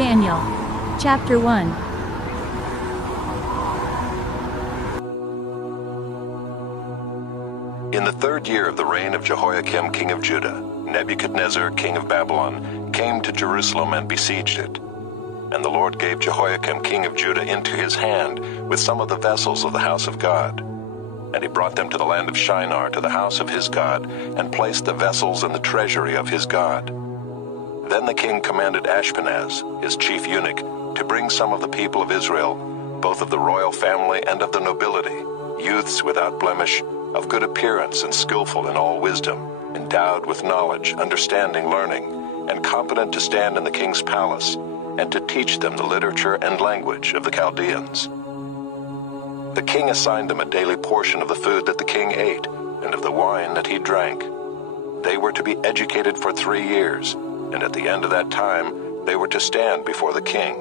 Daniel. Chapter 1. In the 3rd year of the reign of Jehoiakim king of Judah, Nebuchadnezzar king of Babylon came to Jerusalem and besieged it. And the Lord gave Jehoiakim king of Judah into his hand with some of the vessels of the house of God. And he brought them to the land of Shinar, to the house of his God, and placed the vessels in the treasury of his God. Then the king commanded Ashpenaz, his chief eunuch, to bring some of the people of Israel, both of the royal family and of the nobility, youths without blemish, of good appearance and skillful in all wisdom, endowed with knowledge, understanding, learning, and competent to stand in the king's palace, and to teach them the literature and language of the Chaldeans. The king assigned them a daily portion of the food that the king ate, and of the wine that he drank. They were to be educated for 3 years, and at the end of that time they were to stand before the king.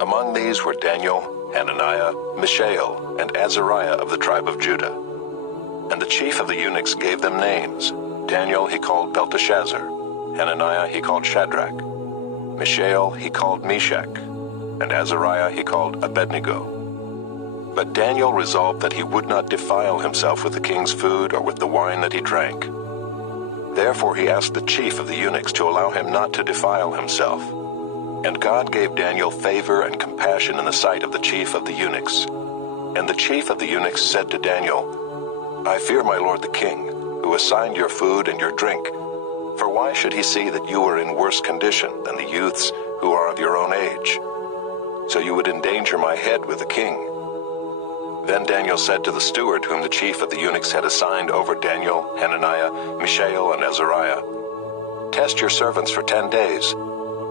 Among these were Daniel, Hananiah, Mishael, and Azariah of the tribe of Judah. And the chief of the eunuchs gave them names. Daniel he called Belteshazzar, Hananiah he called Shadrach, Mishael he called Meshach, and Azariah he called Abednego. But Daniel resolved that he would not defile himself with the king's food or with the wine that he drank. Therefore he asked the chief of the eunuchs to allow him not to defile himself. And God gave Daniel favor and compassion in the sight of the chief of the eunuchs. And the chief of the eunuchs said to Daniel, I fear my lord the king, who assigned your food and your drink. For why should he see that you are in worse condition than the youths who are of your own age? So you would endanger my head with the king. Then Daniel said to the steward whom the chief of the eunuchs had assigned over Daniel, Hananiah, Mishael, and Azariah, Test your servants for 10 days.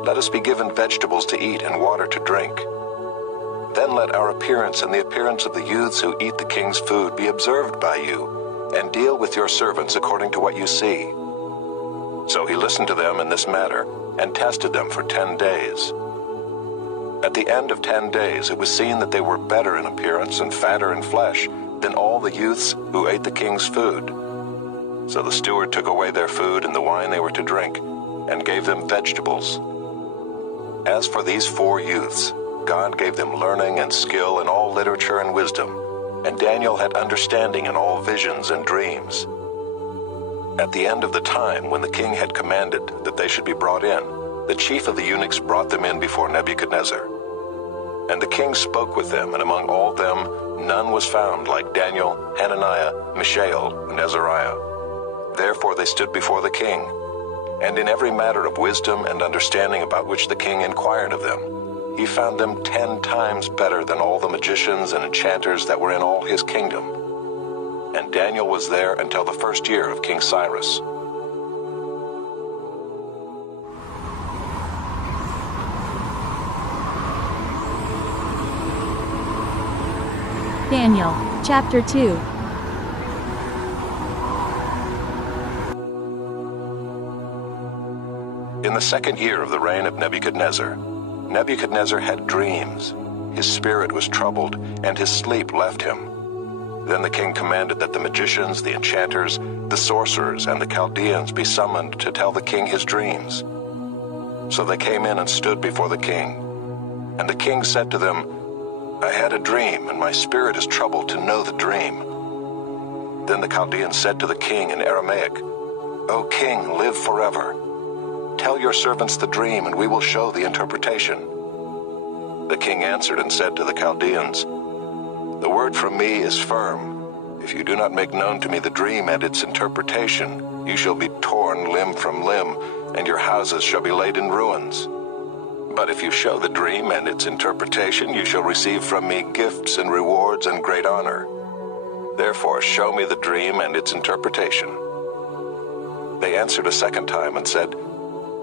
Let us be given vegetables to eat and water to drink. Then let our appearance and the appearance of the youths who eat the king's food be observed by you, and deal with your servants according to what you see. So he listened to them in this matter, and tested them for 10 days. At the end of 10 days it was seen that they were better in appearance and fatter in flesh than all the youths who ate the king's food. So the steward took away their food and the wine they were to drink, and gave them vegetables. As for these 4 youths, God gave them learning and skill in all literature and wisdom, and Daniel had understanding in all visions and dreams. At the end of the time when the king had commanded that they should be brought in, the chief of the eunuchs brought them in before Nebuchadnezzar. And the king spoke with them, and among all them none was found like Daniel, Hananiah, Mishael, and Azariah. Therefore they stood before the king, and in every matter of wisdom and understanding about which the king inquired of them, he found them 10 times better than all the magicians and enchanters that were in all his kingdom. And Daniel was there until the 1st year of King Cyrus. Daniel. Chapter 2. In the 2nd year of the reign of Nebuchadnezzar, Nebuchadnezzar had dreams. His spirit was troubled, and his sleep left him. Then the king commanded that the magicians, the enchanters, the sorcerers, and the Chaldeans be summoned to tell the king his dreams. So they came in and stood before the king. And the king said to them, I had a dream, and my spirit is troubled to know the dream. Then the Chaldeans said to the king in Aramaic, O king, live forever. Tell your servants the dream, and we will show the interpretation. The king answered and said to the Chaldeans, The word from me is firm. If you do not make known to me the dream and its interpretation, you shall be torn limb from limb, and your houses shall be laid in ruins. But if you show the dream and its interpretation, you shall receive from me gifts and rewards and great honor. Therefore show me the dream and its interpretation. They answered a 2nd time and said,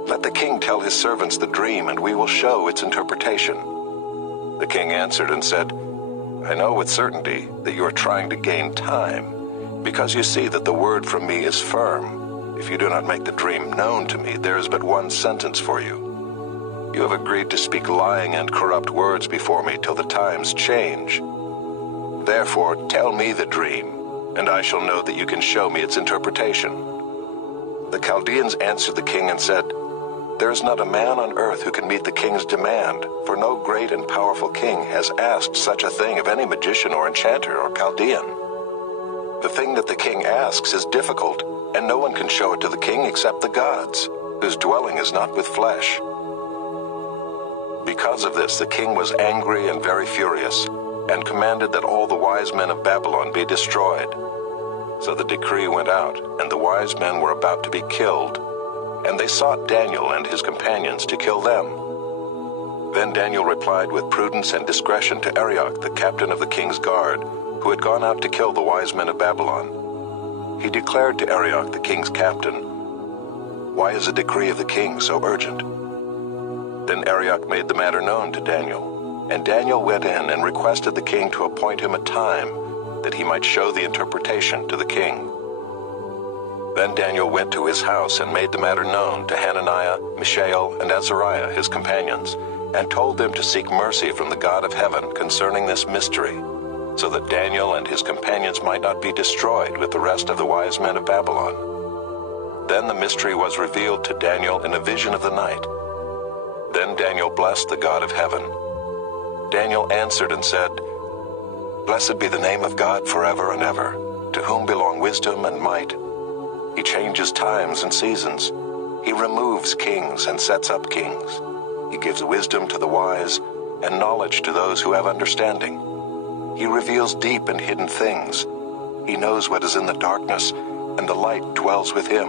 Let the king tell his servants the dream, and we will show its interpretation. The king answered and said, I know with certainty that you are trying to gain time, because you see that the word from me is firm. If you do not make the dream known to me, there is but one sentence for you. You have agreed to speak lying and corrupt words before me till the times change. Therefore tell me the dream, and I shall know that you can show me its interpretation. The Chaldeans answered the king and said, There is not a man on earth who can meet the king's demand, for no great and powerful king has asked such a thing of any magician or enchanter or Chaldean. The thing that the king asks is difficult, and no one can show it to the king except the gods, whose dwelling is not with flesh. Because of this, the king was angry and very furious, and commanded that all the wise men of Babylon be destroyed. So the decree went out, and the wise men were about to be killed, and they sought Daniel and his companions to kill them. Then Daniel replied with prudence and discretion to Arioch, the captain of the king's guard, who had gone out to kill the wise men of Babylon. He declared to Arioch, the king's captain, "Why is the decree of the king so urgent?" Then Arioch made the matter known to Daniel, and Daniel went in and requested the king to appoint him a time that he might show the interpretation to the king. Then Daniel went to his house and made the matter known to Hananiah, Mishael, and Azariah, his companions, and told them to seek mercy from the God of heaven concerning this mystery, so that Daniel and his companions might not be destroyed with the rest of the wise men of Babylon. Then the mystery was revealed to Daniel in a vision of the night. Then Daniel blessed the God of heaven. Daniel answered and said, "Blessed be the name of God forever and ever, to whom belong wisdom and might. He changes times and seasons. He removes kings and sets up kings. He gives wisdom to the wise and knowledge to those who have understanding. He reveals deep and hidden things. He knows what is in the darkness, and the light dwells with him.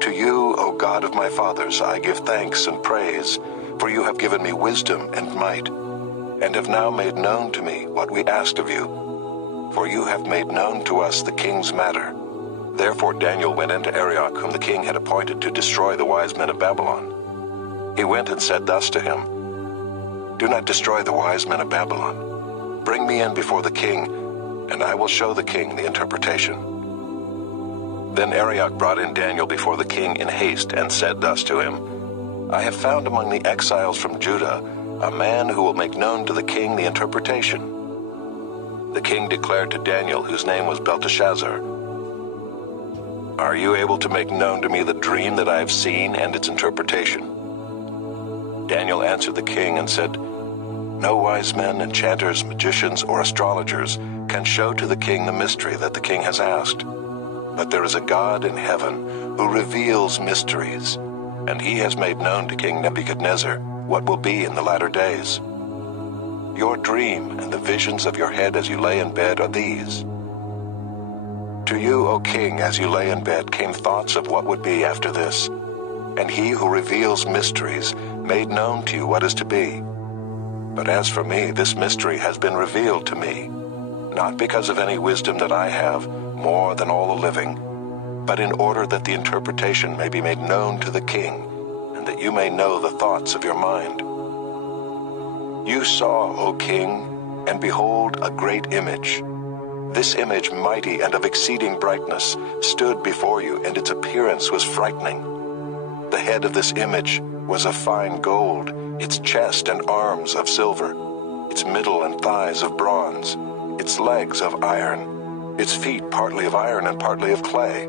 To you, O God of my fathers, I give thanks and praise, for you have given me wisdom and might, and have now made known to me what we asked of you. For you have made known to us the king's matter." Therefore Daniel went into Arioch, whom the king had appointed to destroy the wise men of Babylon. He went and said thus to him, "Do not destroy the wise men of Babylon. Bring me in before the king, and I will show the king the interpretation." Then Arioch brought in Daniel before the king in haste and said thus to him, "I have found among the exiles from Judah a man who will make known to the king the interpretation." The king declared to Daniel, whose name was Belteshazzar, "Are you able to make known to me the dream that I have seen and its interpretation?" Daniel answered the king and said, "No wise men, enchanters, magicians, or astrologers can show to the king the mystery that the king has asked. But there is a God in heaven who reveals mysteries, and he has made known to King Nebuchadnezzar what will be in the latter days. Your dream and the visions of your head as you lay in bed are these. To you, O king, as you lay in bed, came thoughts of what would be after this, and he who reveals mysteries made known to you what is to be. But as for me, this mystery has been revealed to me, not because of any wisdom that I have, more than all the living, but in order that the interpretation may be made known to the king, and that you may know the thoughts of your mind. You saw, O king, and behold, a great image. This image, mighty and of exceeding brightness, stood before you, and its appearance was frightening. The head of this image was of fine gold, its chest and arms of silver, its middle and thighs of bronze, its legs of iron, its feet partly of iron and partly of clay.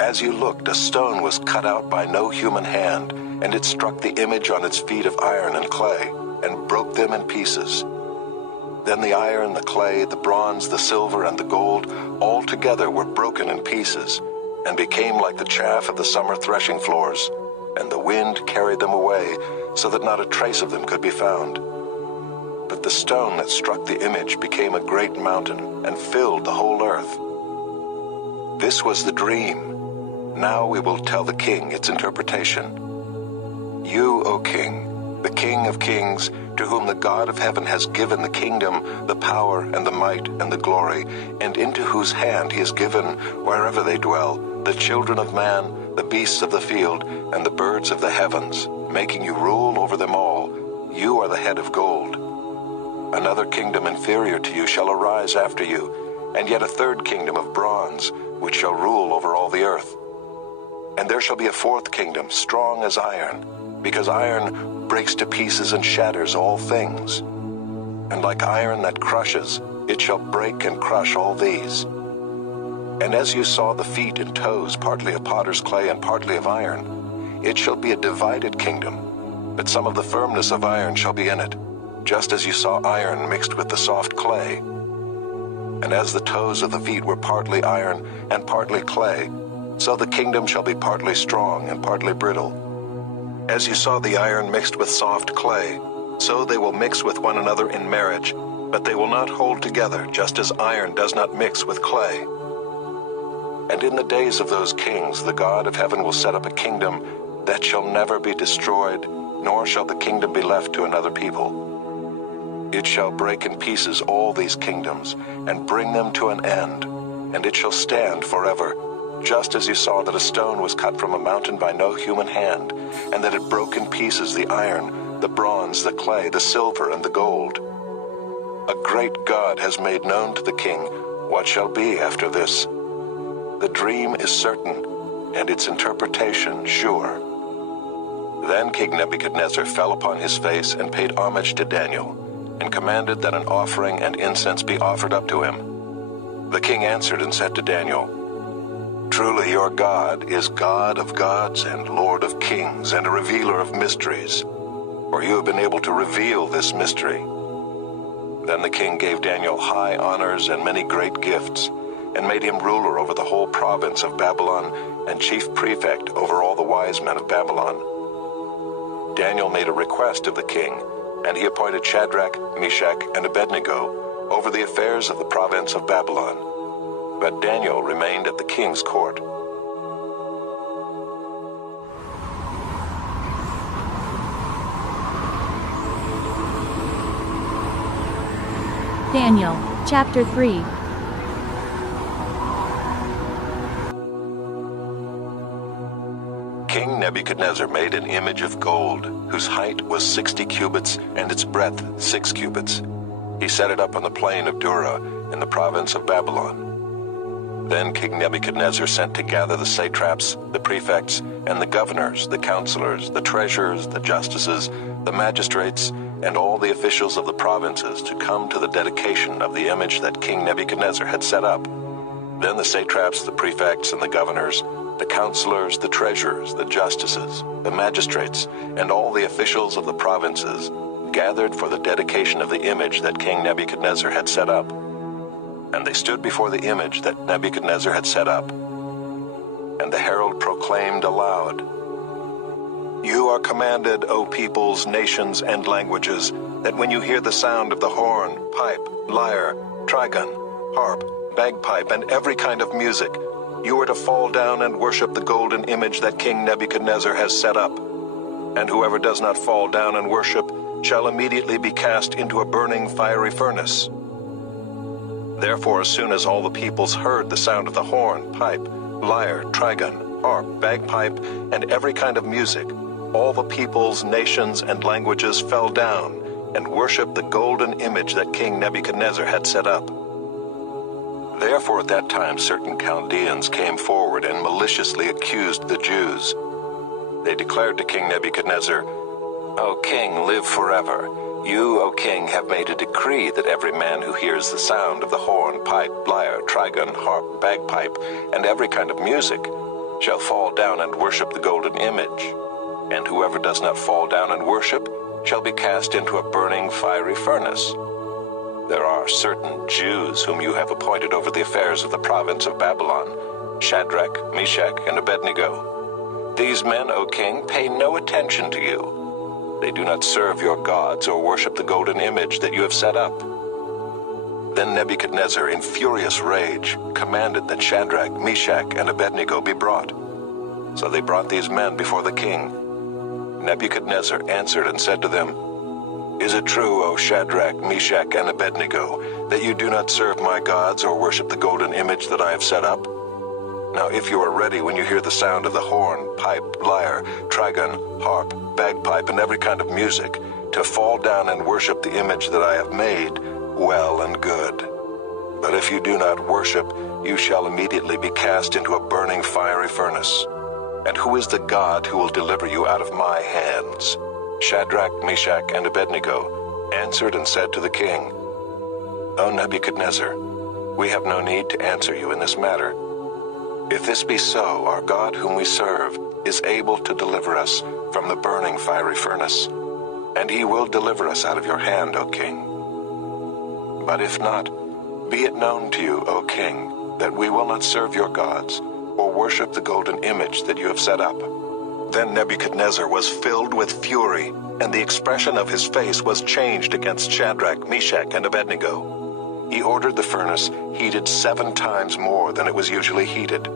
As you looked, a stone was cut out by no human hand, and it struck the image on its feet of iron and clay, and broke them in pieces. Then the iron, the clay, the bronze, the silver, and the gold, all together were broken in pieces, and became like the chaff of the summer threshing floors, and the wind carried them away, so that not a trace of them could be found. But the stone that struck the image became a great mountain, and filled the whole earth. This was the dream. Now we will tell the king its interpretation. You, O king, the King of kings, to whom the God of heaven has given the kingdom, the power, and the might, and the glory, and into whose hand he has given, wherever they dwell, the children of man, the beasts of the field, and the birds of the heavens, making you rule over them all. You are the head of gold. Another kingdom inferior to you shall arise after you, and yet a third kingdom of bronze, which shall rule over all the earth. And there shall be a fourth kingdom, strong as iron, because iron breaks to pieces and shatters all things. And like iron that crushes, it shall break and crush all these. And as you saw the feet and toes, partly of potter's clay and partly of iron, it shall be a divided kingdom, but some of the firmness of iron shall be in it, just as you saw iron mixed with the soft clay. And as the toes of the feet were partly iron and partly clay, so the kingdom shall be partly strong and partly brittle. As you saw the iron mixed with soft clay, so they will mix with one another in marriage, but they will not hold together, just as iron does not mix with clay. And in the days of those kings, the God of heaven will set up a kingdom that shall never be destroyed, nor shall the kingdom be left to another people. It shall break in pieces all these kingdoms, and bring them to an end, and it shall stand forever, just as you saw that a stone was cut from a mountain by no human hand, and that it broke in pieces the iron, the bronze, the clay, the silver, and the gold. A great God has made known to the king what shall be after this. The dream is certain, and its interpretation sure. Then King Nebuchadnezzar fell upon his face and paid homage to Daniel, and commanded that an offering and incense be offered up to him. The king answered and said to Daniel, "Truly your God is God of gods and Lord of kings and a revealer of mysteries, for you have been able to reveal this mystery." Then the king gave Daniel high honors and many great gifts, and made him ruler over the whole province of Babylon and chief prefect over all the wise men of Babylon. Daniel made a request of the king, and he appointed Shadrach, Meshach, and Abednego over the affairs of the province of Babylon. But Daniel remained at the king's court. Daniel, chapter 3. King Nebuchadnezzar made an image of gold, whose height was 60 cubits and its breadth 6 cubits. He set it up on the plain of Dura in the province of Babylon. Then King Nebuchadnezzar sent to gather the satraps, the prefects, and the governors, the counselors, the treasurers, the justices, the magistrates, and all the officials of the provinces to come to the dedication of the image that King Nebuchadnezzar had set up. Then the satraps, the prefects, and the governors, the counselors, the treasurers, the justices, the magistrates, and all the officials of the provinces gathered for the dedication of the image that King Nebuchadnezzar had set up. And they stood before the image that Nebuchadnezzar had set up. And the herald proclaimed aloud, "You are commanded, O peoples, nations, and languages, that when you hear the sound of the horn, pipe, lyre, trigon, harp, bagpipe, and every kind of music, you are to fall down and worship the golden image that King Nebuchadnezzar has set up. And whoever does not fall down and worship shall immediately be cast into a burning fiery furnace." Therefore, as soon as all the peoples heard the sound of the horn, pipe, lyre, trigon, harp, bagpipe, and every kind of music, all the peoples, nations, and languages fell down and worshipped the golden image that King Nebuchadnezzar had set up. Therefore at that time certain Chaldeans came forward and maliciously accused the Jews. They declared to King Nebuchadnezzar, "O king, live forever. You, O king, have made a decree that every man who hears the sound of the horn, pipe, lyre, trigon, harp, bagpipe, and every kind of music shall fall down and worship the golden image. And whoever does not fall down and worship shall be cast into a burning fiery furnace. There are certain Jews whom you have appointed over the affairs of the province of Babylon, Shadrach, Meshach, and Abednego. These men, O king, pay no attention to you. They do not serve your gods or worship the golden image that you have set up." Then Nebuchadnezzar, in furious rage, commanded that Shadrach, Meshach, and Abednego be brought. So they brought these men before the king. Nebuchadnezzar answered and said to them, "Is it true, O Shadrach, Meshach, and Abednego, that you do not serve my gods or worship the golden image that I have set up? Now if you are ready when you hear the sound of the horn, pipe, lyre, trigon, harp, bagpipe, and every kind of music, to fall down and worship the image that I have made, well and good. But if you do not worship, you shall immediately be cast into a burning fiery furnace. And who is the God who will deliver you out of my hands?" Shadrach, Meshach, and Abednego answered and said to the king, "O Nebuchadnezzar, we have no need to answer you in this matter. If this be so, our God whom we serve is able to deliver us from the burning fiery furnace, and he will deliver us out of your hand, O king. But if not, be it known to you, O king, that we will not serve your gods, or worship the golden image that you have set up. Then Nebuchadnezzar was filled with fury, and the expression of his face was changed against Shadrach, Meshach, and Abednego. He ordered the furnace heated 7 times more than it was usually heated,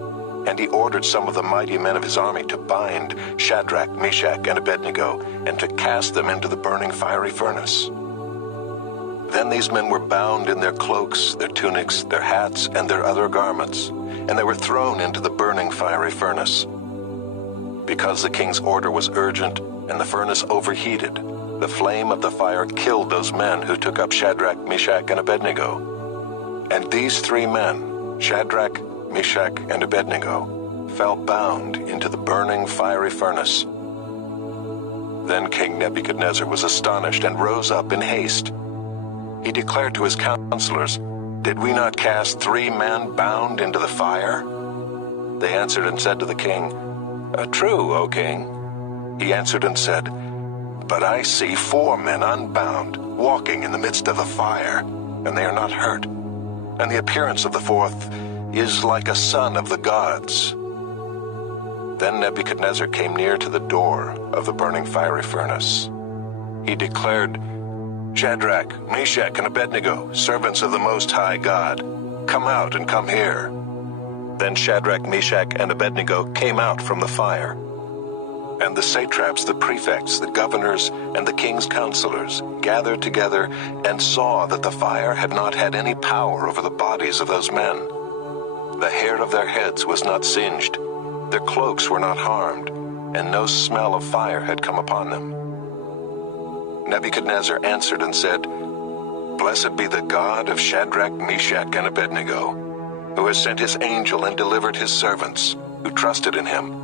and he ordered some of the mighty men of his army to bind Shadrach, Meshach, and Abednego, and to cast them into the burning fiery furnace. Then these men were bound in their cloaks, their tunics, their hats, and their other garments, and they were thrown into the burning fiery furnace. Because the king's order was urgent and the furnace overheated, the flame of the fire killed those men who took up Shadrach, Meshach, and Abednego. And these 3 men, Shadrach, Meshach, and Abednego, fell bound into the burning fiery furnace. Then King Nebuchadnezzar was astonished and rose up in haste. He declared to his counselors, "Did we not cast 3 men bound into the fire?" They answered and said to the king, "True, O king." He answered and said, "But I see 4 men unbound, walking in the midst of the fire, and they are not hurt. And the appearance of the 4th is like a son of the gods." Then Nebuchadnezzar came near to the door of the burning fiery furnace. He declared, "Shadrach, Meshach, and Abednego, servants of the Most High God, come out and come here." Then Shadrach, Meshach, and Abednego came out from the fire. And the satraps, the prefects, the governors, and the king's counselors gathered together and saw that the fire had not had any power over the bodies of those men. The hair of their heads was not singed, their cloaks were not harmed, and no smell of fire had come upon them. Nebuchadnezzar answered and said, "Blessed be the God of Shadrach, Meshach, and Abednego, who has sent his angel and delivered his servants, who trusted in him,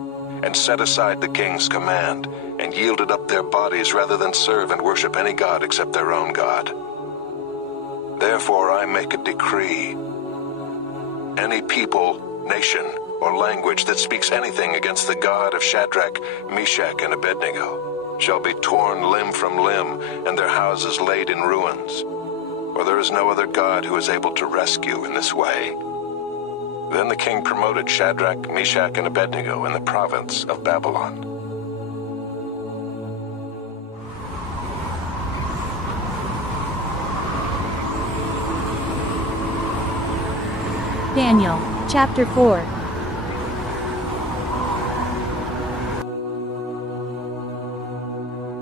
and set aside the king's command, and yielded up their bodies rather than serve and worship any god except their own God. Therefore I make a decree. Any people, nation, or language that speaks anything against the God of Shadrach, Meshach, and Abednego shall be torn limb from limb, and their houses laid in ruins. For there is no other God who is able to rescue in this way." Then the king promoted Shadrach, Meshach, and Abednego in the province of Babylon. Daniel, chapter 4.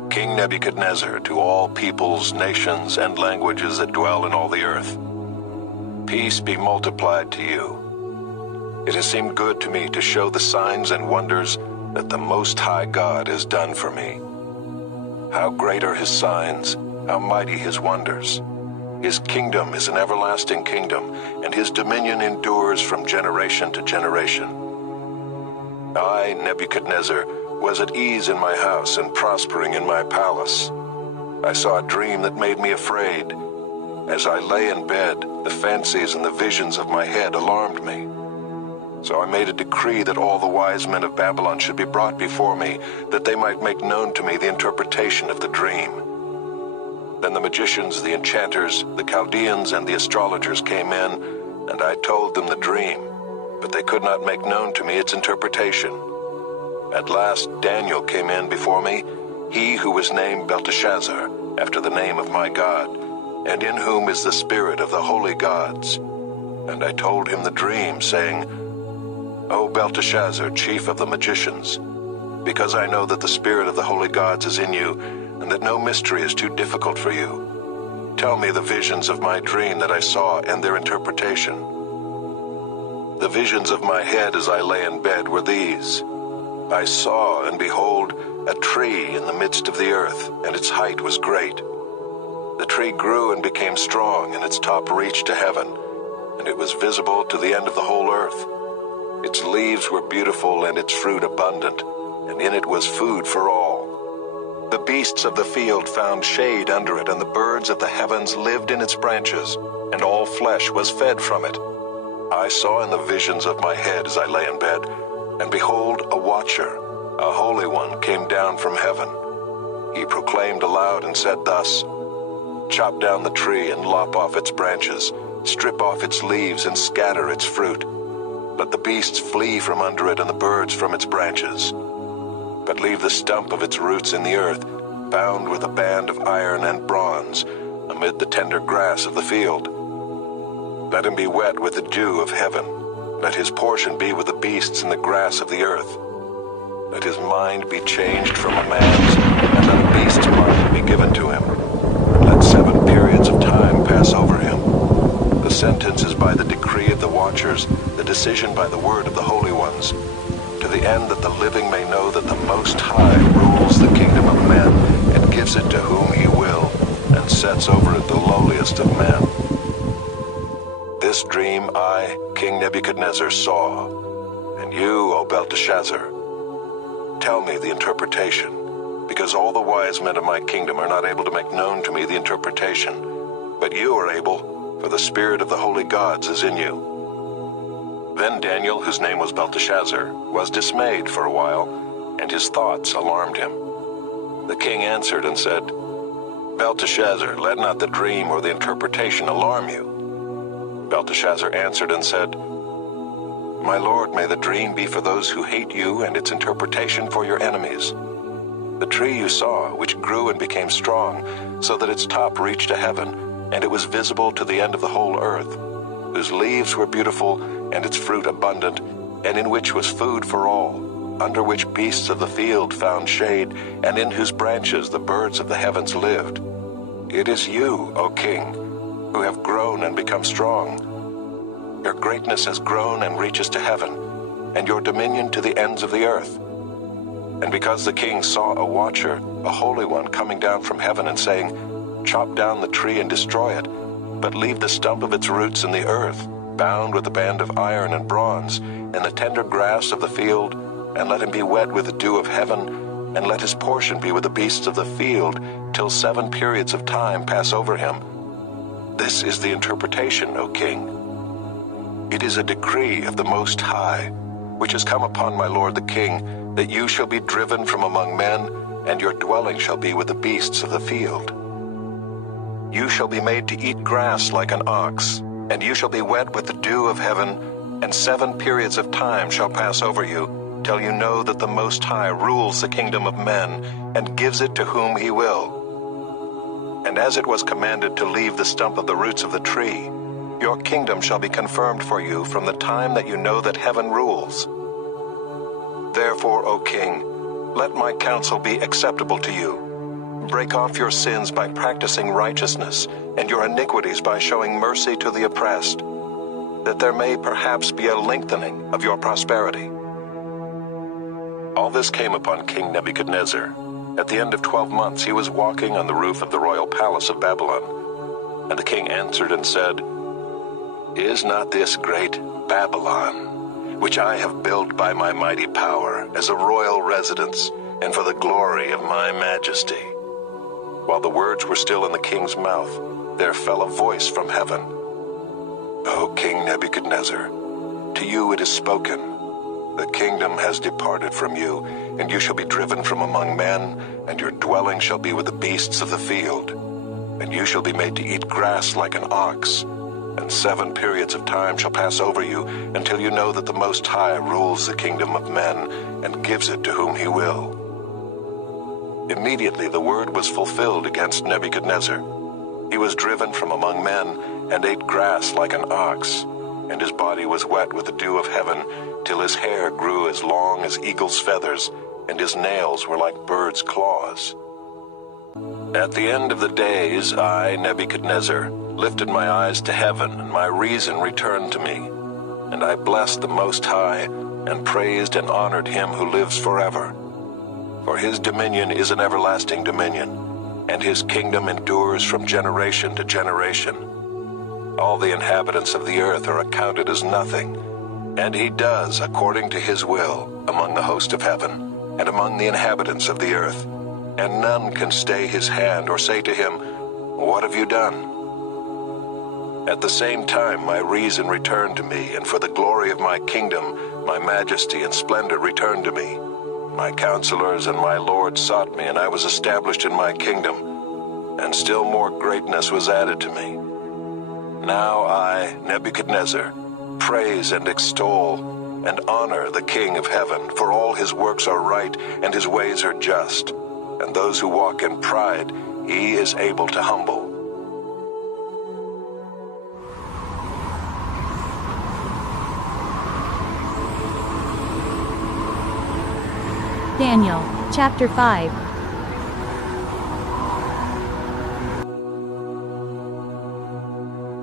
King Nebuchadnezzar, to all peoples, nations, and languages that dwell in all the earth, peace be multiplied to you. It has seemed good to me to show the signs and wonders that the Most High God has done for me. How great are his signs, how mighty his wonders. His kingdom is an everlasting kingdom, and his dominion endures from generation to generation. I, Nebuchadnezzar, was at ease in my house and prospering in my palace. I saw a dream that made me afraid. As I lay in bed, the fancies and the visions of my head alarmed me. So I made a decree that all the wise men of Babylon should be brought before me, that they might make known to me the interpretation of the dream. Then the magicians, the enchanters, the Chaldeans, and the astrologers came in, and I told them the dream, but they could not make known to me its interpretation. At last Daniel came in before me, he who was named Belteshazzar, after the name of my God, and in whom is the spirit of the holy gods. And I told him the dream, saying, "O Belteshazzar, chief of the magicians, because I know that the spirit of the holy gods is in you, and that no mystery is too difficult for you, tell me the visions of my dream that I saw and their interpretation." The visions of my head as I lay in bed were these. I saw, and behold, a tree in the midst of the earth, and its height was great. The tree grew and became strong, and its top reached to heaven, and it was visible to the end of the whole earth. Its leaves were beautiful, and its fruit abundant, and in it was food for all. The beasts of the field found shade under it, and the birds of the heavens lived in its branches, and all flesh was fed from it. I saw in the visions of my head as I lay in bed, and behold, a watcher, a holy one, came down from heaven. He proclaimed aloud and said thus, "Chop down the tree and lop off its branches, strip off its leaves and scatter its fruit. Let the beasts flee from under it and the birds from its branches. But leave the stump of its roots in the earth, bound with a band of iron and bronze, amid the tender grass of the field. Let him be wet with the dew of heaven. Let his portion be with the beasts in the grass of the earth. Let his mind be changed from a man's, and let a beast's mind be given to him. And let 7 periods of time pass over him. The sentence is by the decree of the watchers, the decision by the word of the holy ones, to the end that the living may know that the Most High rules the kingdom of men, and gives it to whom he will, and sets over it the lowliest of men. This dream I, King Nebuchadnezzar, saw, and you, O Belteshazzar, tell me the interpretation, because all the wise men of my kingdom are not able to make known to me the interpretation, but you are able, for the spirit of the holy gods is in you." Then Daniel, whose name was Belteshazzar, was dismayed for a while, and his thoughts alarmed him. The king answered and said, "Belteshazzar, let not the dream or the interpretation alarm you." Belteshazzar answered and said, "My lord, may the dream be for those who hate you, and its interpretation for your enemies. The tree you saw, which grew and became strong, so that its top reached to heaven, and it was visible to the end of the whole earth, whose leaves were beautiful, and its fruit abundant, and in which was food for all, under which beasts of the field found shade, and in whose branches the birds of the heavens lived. It is you, O king, who have grown and become strong. Your greatness has grown and reaches to heaven, and your dominion to the ends of the earth." And because the king saw a watcher, a holy one, coming down from heaven and saying, "Chop down the tree and destroy it, but leave the stump of its roots in the earth, bound with a band of iron and bronze, in the tender grass of the field, and let him be wet with the dew of heaven, and let his portion be with the beasts of the field, till 7 periods of time pass over him. This is the interpretation, O king. It is a decree of the Most High, which has come upon my lord the king, that you shall be driven from among men, and your dwelling shall be with the beasts of the field. You shall be made to eat grass like an ox, and you shall be wet with the dew of heaven, and 7 periods of time shall pass over you, till you know that the Most High rules the kingdom of men, and gives it to whom he will. And as it was commanded to leave the stump of the roots of the tree, your kingdom shall be confirmed for you from the time that you know that heaven rules. Therefore, O king, let my counsel be acceptable to you. Break off your sins by practicing righteousness, and your iniquities by showing mercy to the oppressed, that there may perhaps be a lengthening of your prosperity." All this came upon King Nebuchadnezzar. At the end of 12 months he was walking on the roof of the royal palace of Babylon. And the king answered and said, "Is not this great Babylon, which I have built by my mighty power, as a royal residence, and for the glory of my majesty?" While the words were still in the king's mouth, there fell a voice from heaven. "O King Nebuchadnezzar, to you it is spoken. The kingdom has departed from you, and you shall be driven from among men, and your dwelling shall be with the beasts of the field. And you shall be made to eat grass like an ox, and 7 periods of time shall pass over you, until you know that the Most High rules the kingdom of men, and gives it to whom he will." Immediately the word was fulfilled against Nebuchadnezzar. He was driven from among men, and ate grass like an ox, and his body was wet with the dew of heaven, till his hair grew as long as eagle's feathers, and his nails were like birds' claws. At the end of the days, I, Nebuchadnezzar, lifted my eyes to heaven, and my reason returned to me. And I blessed the Most High, and praised and honored him who lives forever. For his dominion is an everlasting dominion, and his kingdom endures from generation to generation. All the inhabitants of the earth are accounted as nothing, and he does according to his will among the host of heaven, and among the inhabitants of the earth. And none can stay his hand or say to him, "What have you done?" At the same time my reason returned to me, and for the glory of my kingdom, my majesty and splendor returned to me. My counselors and my lords sought me, and I was established in my kingdom, and still more greatness was added to me. Now I, Nebuchadnezzar, praise and extol and honor the King of heaven, for all his works are right and his ways are just, and those who walk in pride he is able to humble. Daniel, chapter 5.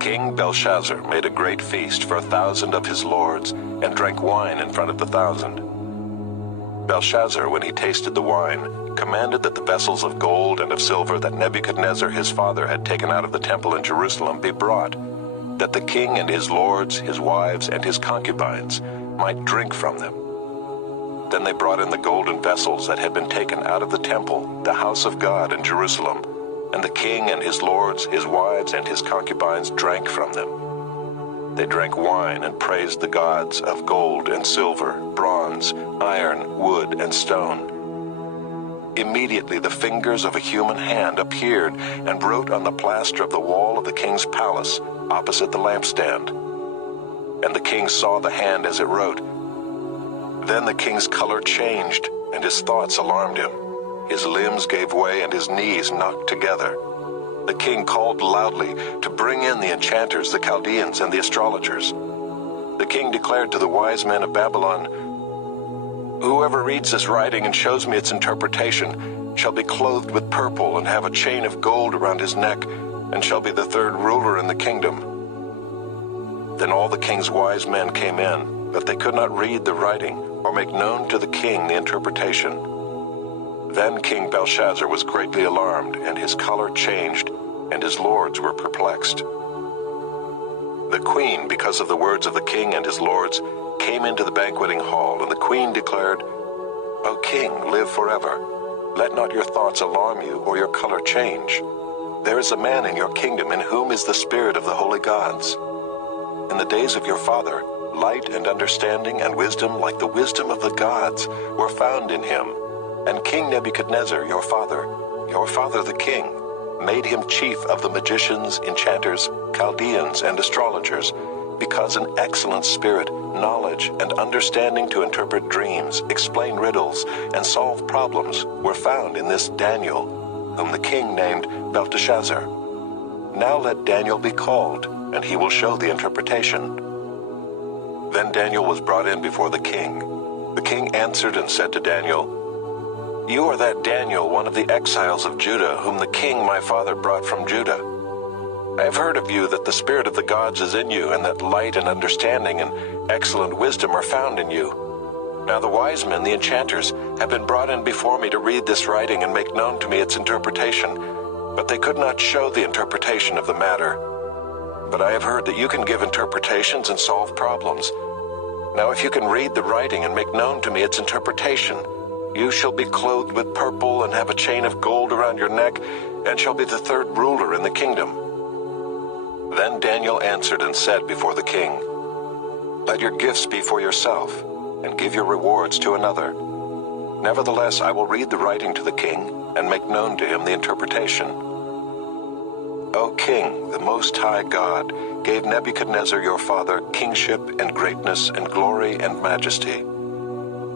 King Belshazzar made a great feast for 1,000 of his lords, and drank wine in front of the 1,000. Belshazzar, when he tasted the wine, commanded that the vessels of gold and of silver that Nebuchadnezzar his father had taken out of the temple in Jerusalem be brought, that the king and his lords, his wives, and his concubines might drink from them. Then they brought in the golden vessels that had been taken out of the temple, the house of God in Jerusalem, and the king and his lords, his wives, and his concubines drank from them. They drank wine and praised the gods of gold and silver, bronze, iron, wood, and stone. Immediately the fingers of a human hand appeared and wrote on the plaster of the wall of the king's palace, opposite the lampstand. And the king saw the hand as it wrote. Then the king's color changed, and his thoughts alarmed him. His limbs gave way, and his knees knocked together. The king called loudly to bring in the enchanters, the Chaldeans, and the astrologers. The king declared to the wise men of Babylon, "Whoever reads this writing and shows me its interpretation shall be clothed with purple and have a chain of gold around his neck, and shall be the third ruler in the kingdom." Then all the king's wise men came in, but they could not read the writing or make known to the king the interpretation. Then King Belshazzar was greatly alarmed, and his color changed, and his lords were perplexed. The queen, because of the words of the king and his lords, came into the banqueting hall, and the queen declared, "O king, live forever. Let not your thoughts alarm you, or your color change. There is a man in your kingdom in whom is the spirit of the holy gods. In the days of your father, light and understanding and wisdom like the wisdom of the gods were found in him. And King Nebuchadnezzar, your father the king, made him chief of the magicians, enchanters, Chaldeans, and astrologers, because an excellent spirit, knowledge, and understanding to interpret dreams, explain riddles, and solve problems were found in this Daniel, whom the king named Belteshazzar. Now let Daniel be called, and he will show the interpretation." Then Daniel was brought in before the king. The king answered and said to Daniel, "You are that Daniel, one of the exiles of Judah, whom the king my father brought from Judah. I have heard of you that the spirit of the gods is in you, and that light and understanding and excellent wisdom are found in you. Now the wise men, the enchanters, have been brought in before me to read this writing and make known to me its interpretation, but they could not show the interpretation of the matter. But I have heard that you can give interpretations and solve problems. Now if you can read the writing and make known to me its interpretation, you shall be clothed with purple and have a chain of gold around your neck, and shall be the third ruler in the kingdom." Then Daniel answered and said before the king, "Let your gifts be for yourself, and give your rewards to another. Nevertheless, I will read the writing to the king, and make known to him the interpretation. O king, the Most High God gave Nebuchadnezzar your father kingship and greatness and glory and majesty.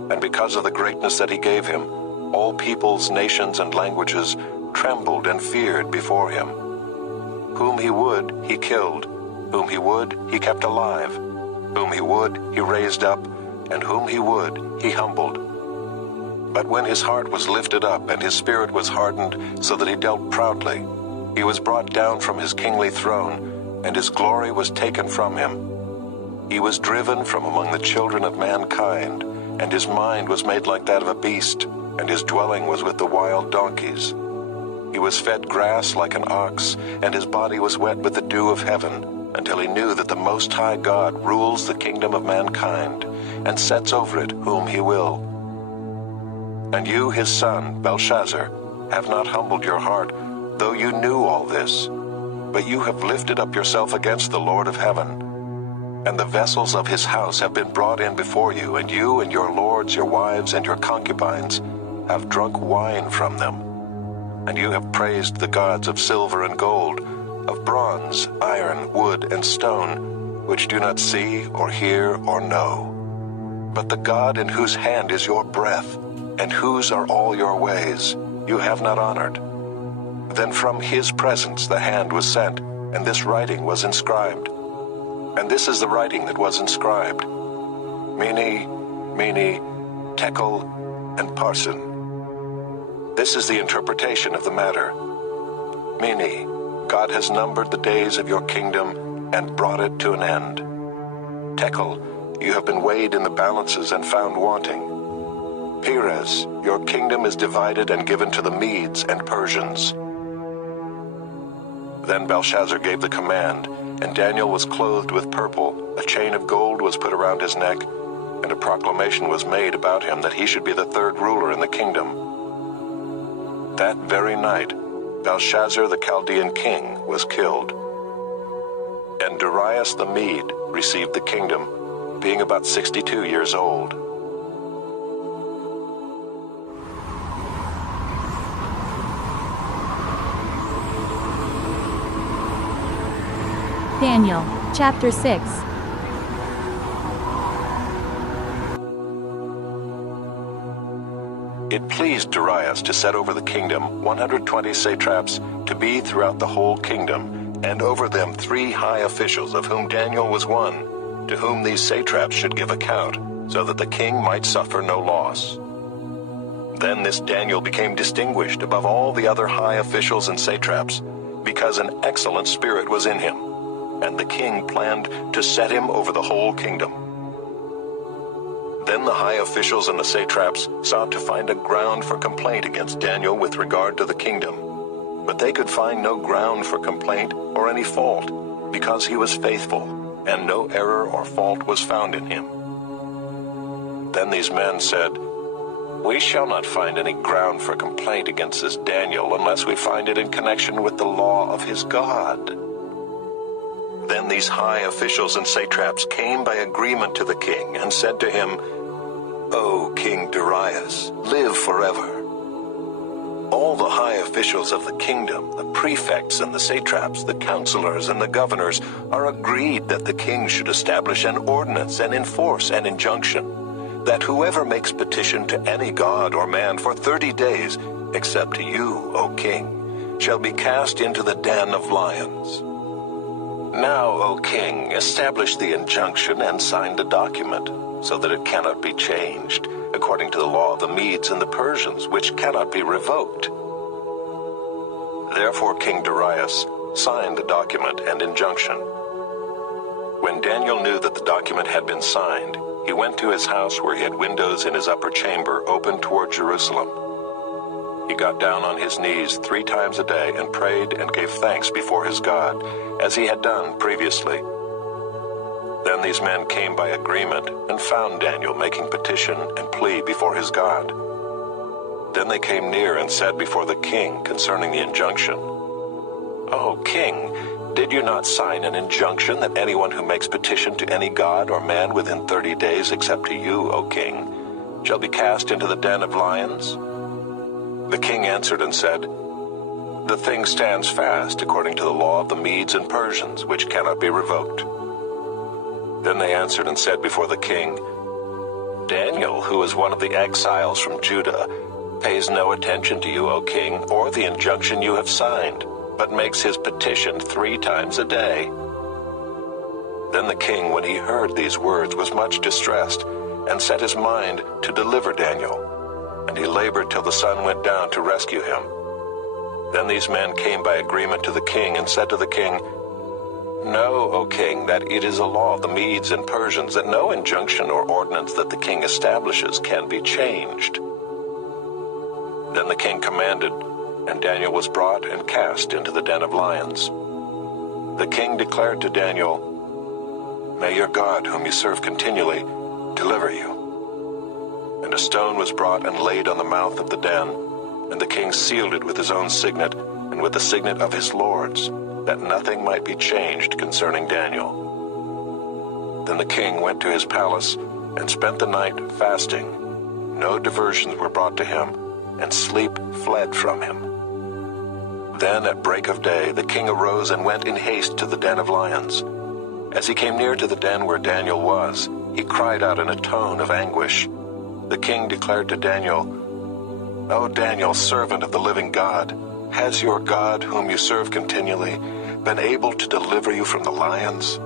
And because of the greatness that he gave him, all peoples, nations, and languages trembled and feared before him. Whom he would, he killed. Whom he would, he kept alive. Whom he would, he raised up. And whom he would, he humbled. But when his heart was lifted up and his spirit was hardened so that he dealt proudly, he was brought down from his kingly throne, and his glory was taken from him. He was driven from among the children of mankind, and his mind was made like that of a beast, and his dwelling was with the wild donkeys. He was fed grass like an ox, and his body was wet with the dew of heaven, until he knew that the Most High God rules the kingdom of mankind, and sets over it whom he will. And you, his son, Belshazzar, have not humbled your heart, though you knew all this. but you have lifted up yourself against the Lord of heaven. And the vessels of his house have been brought in before you, and you and your lords, your wives, and your concubines have drunk wine from them. And you have praised the gods of silver and gold, of bronze, iron, wood, and stone, which do not see or hear or know. But the God in whose hand is your breath, and whose are all your ways, you have not honored. Then from his presence the hand was sent, and this writing was inscribed. And this is the writing that was inscribed: Mene, Mene, Tekel, and Parsin. This is the interpretation of the matter. Mene, God has numbered the days of your kingdom and brought it to an end. Tekel, you have been weighed in the balances and found wanting. Peres, your kingdom is divided and given to the Medes and Persians. Then Belshazzar gave the command, and Daniel was clothed with purple, a chain of gold was put around his neck, and a proclamation was made about him that he should be the third ruler in the kingdom. That very night, Belshazzar the Chaldean king was killed. And Darius the Mede received the kingdom, being about 62 years old. Daniel, chapter 6. It pleased Darius to set over the kingdom 120 satraps to be throughout the whole kingdom, and over them 3 high officials, of whom Daniel was one, to whom these satraps should give account, so that the king might suffer no loss. Then this Daniel became distinguished above all the other high officials and satraps, because an excellent spirit was in him, and the king planned to set him over the whole kingdom. Then the high officials and the satraps sought to find a ground for complaint against Daniel with regard to the kingdom. But they could find no ground for complaint or any fault, because he was faithful, and no error or fault was found in him. Then these men said, "We shall not find any ground for complaint against this Daniel unless we find it in connection with the law of his God." Then these high officials and satraps came by agreement to the king and said to him, "O King Darius, live forever." All the high officials of the kingdom, the prefects and the satraps, the counselors and the governors, are agreed that the king should establish an ordinance and enforce an injunction, that whoever makes petition to any god or man for 30 days, except to you, O king, shall be cast into the den of lions. Now, O king, establish the injunction and sign the document, so that it cannot be changed, according to the law of the Medes and the Persians, which cannot be revoked. Therefore King Darius signed the document and injunction. When Daniel knew that the document had been signed, he went to his house where he had windows in his upper chamber open toward Jerusalem. He got down on his knees 3 times a day and prayed and gave thanks before his God, as he had done previously. Then these men came by agreement and found Daniel making petition and plea before his God. Then they came near and said before the king concerning the injunction, "O king, did you not sign an injunction that anyone who makes petition to any god or man within 30 days except to you, O king, shall be cast into the den of lions?" The king answered and said, "The thing stands fast according to the law of the Medes and Persians, which cannot be revoked." Then they answered and said before the king, "Daniel, who is one of the exiles from Judah, pays no attention to you, O king, or the injunction you have signed, but makes his petition 3 times a day." Then the king, when he heard these words, was much distressed, and set his mind to deliver Daniel. And he labored till the sun went down to rescue him. Then these men came by agreement to the king and said to the king, "Know, O king, that it is a law of the Medes and Persians that no injunction or ordinance that the king establishes can be changed." Then the king commanded, and Daniel was brought and cast into the den of lions. The king declared to Daniel, "May your God, whom you serve continually, deliver you." And a stone was brought and laid on the mouth of the den, and the king sealed it with his own signet and with the signet of his lords, that nothing might be changed concerning Daniel. Then the king went to his palace and spent the night fasting. No diversions were brought to him, and sleep fled from him. Then at break of day the king arose and went in haste to the den of lions. As he came near to the den where Daniel was, he cried out in a tone of anguish. The king declared to Daniel, "O Daniel, servant of the living God, has your God, whom you serve continually, been able to deliver you from the lions?"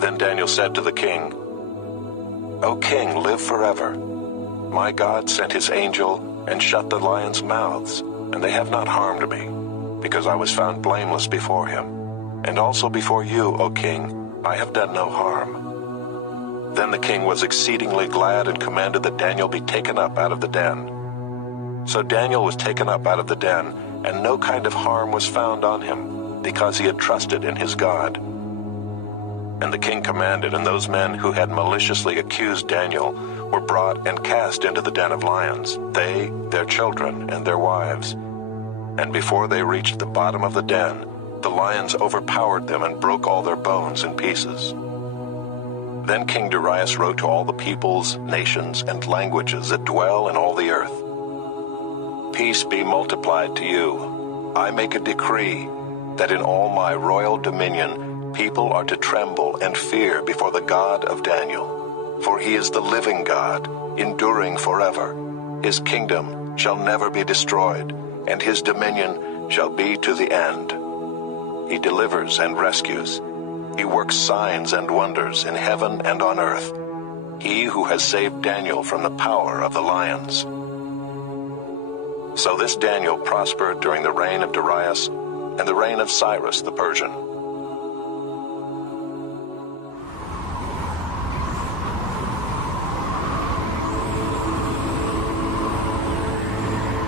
Then Daniel said to the king, "O king, live forever. My God sent his angel and shut the lions' mouths, and they have not harmed me, because I was found blameless before him. And also before you, O king, I have done no harm." Then the king was exceedingly glad and commanded that Daniel be taken up out of the den. So Daniel was taken up out of the den, and no kind of harm was found on him, because he had trusted in his God. And the king commanded, and those men who had maliciously accused Daniel were brought and cast into the den of lions, they, their children, and their wives. And before they reached the bottom of the den, the lions overpowered them and broke all their bones in pieces. Then King Darius wrote to all the peoples, nations, and languages that dwell in all the earth, "Peace be multiplied to you. I make a decree that in all my royal dominion people are to tremble and fear before the God of Daniel. For he is the living God, enduring forever. His kingdom shall never be destroyed, and his dominion shall be to the end. He delivers and rescues. He works signs and wonders in heaven and on earth. He who has saved Daniel from the power of the lions." So this Daniel prospered during the reign of Darius and the reign of Cyrus the Persian.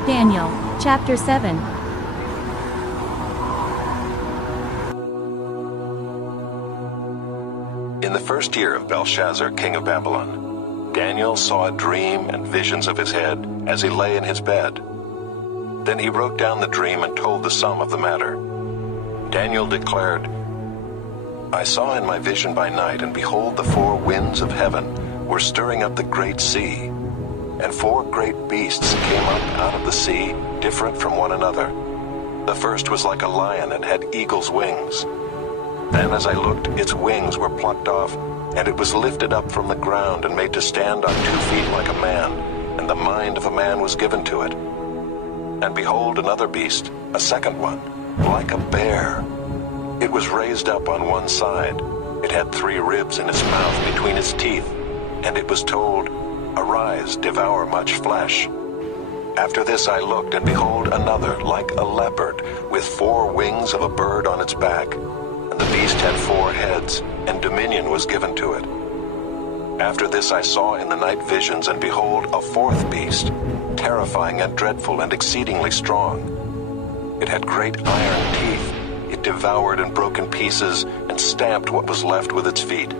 Daniel, chapter 7. In the first year of Belshazzar, king of Babylon, Daniel saw a dream and visions of his head as he lay in his bed. Then he wrote down the dream and told the sum of the matter. Daniel declared, "I saw in my vision by night, and behold, the four winds of heaven were stirring up the great sea. And four great beasts came up out of the sea, different from one another. The first was like a lion and had eagle's wings. Then as I looked, its wings were plucked off, and it was lifted up from the ground and made to stand on 2 feet like a man, and the mind of a man was given to it. And behold, another beast, a second one, like a bear. It was raised up on one side. It had 3 ribs in its mouth between its teeth, and it was told, 'Arise, devour much flesh.' After this I looked, and behold, another, like a leopard, with 4 wings of a bird on its back. And the beast had 4 heads, and dominion was given to it. After this I saw in the night visions, and behold, a 4th beast, terrifying and dreadful and exceedingly strong. It had great iron teeth. It devoured and broke in pieces, and stamped what was left with its feet.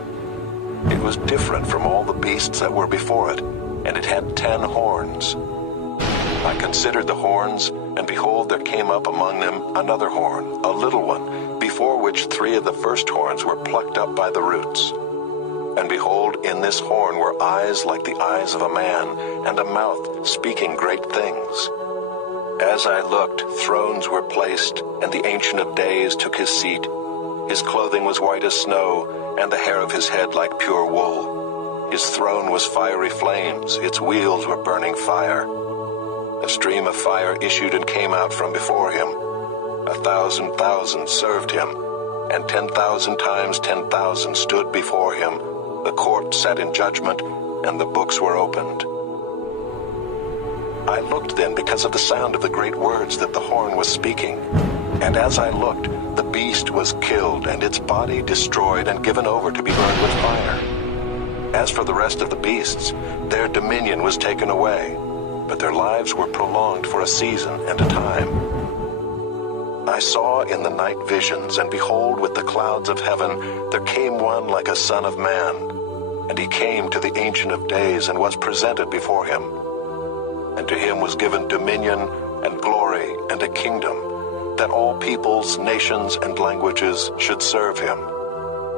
It was different from all the beasts that were before it, and it had 10 horns. I considered the horns, and behold, there came up among them another horn, a little one, before which 3 of the first horns were plucked up by the roots. And behold, in this horn were eyes like the eyes of a man, and a mouth speaking great things. As I looked, thrones were placed, and the Ancient of Days took his seat. His clothing was white as snow, and the hair of his head like pure wool. His throne was fiery flames, its wheels were burning fire. A stream of fire issued and came out from before him. 1,000,000 served him, and 10,000 times 10,000 stood before him. The court sat in judgment, and the books were opened. I looked then because of the sound of the great words that the horn was speaking. And as I looked, the beast was killed, and its body destroyed and given over to be burned with fire. As for the rest of the beasts, their dominion was taken away, but their lives were prolonged for a season and a time. I saw in the night visions, and behold, with the clouds of heaven there came one like a son of man. And he came to the Ancient of Days, and was presented before him. And to him was given dominion and glory and a kingdom, that all peoples, nations, and languages should serve him.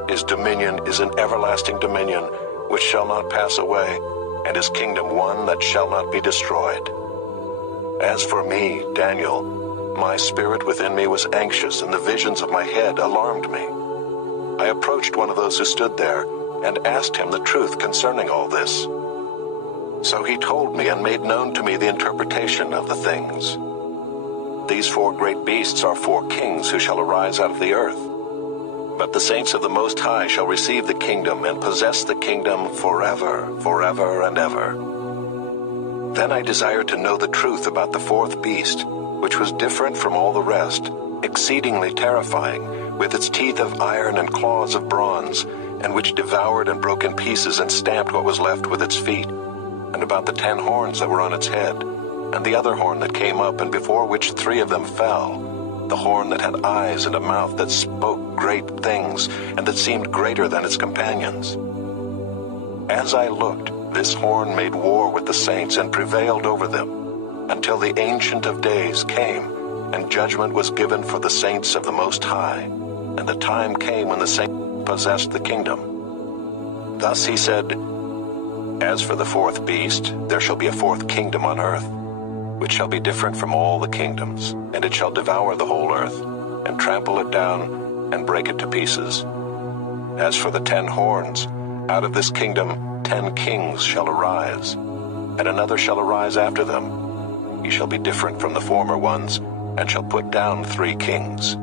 His dominion is an everlasting dominion which shall not pass away, and his kingdom one that shall not be destroyed. As for me, Daniel, my spirit within me was anxious, and the visions of my head alarmed me. I approached one of those who stood there, and asked him the truth concerning all this. So he told me and made known to me the interpretation of the things. These 4 great beasts are 4 kings who shall arise out of the earth. But the saints of the Most High shall receive the kingdom and possess the kingdom forever, forever and ever. Then I desired to know the truth about the 4th beast, which was different from all the rest, exceedingly terrifying, with its teeth of iron and claws of bronze, and which devoured and broke in pieces and stamped what was left with its feet, and about the 10 horns that were on its head, and the other horn that came up, and before which 3 of them fell, the horn that had eyes and a mouth that spoke great things, and that seemed greater than its companions. As I looked, this horn made war with the saints and prevailed over them, until the Ancient of Days came, and judgment was given for the saints of the Most High, and the time came when the saints possessed the kingdom. Thus he said, As for the 4th beast, there shall be a 4th kingdom on earth, which shall be different from all the kingdoms, and it shall devour the whole earth, and trample it down, and break it to pieces. As for the 10 horns, out of this kingdom 10 kings shall arise, and another shall arise after them. He shall be different from the former ones, and shall put down 3 kings.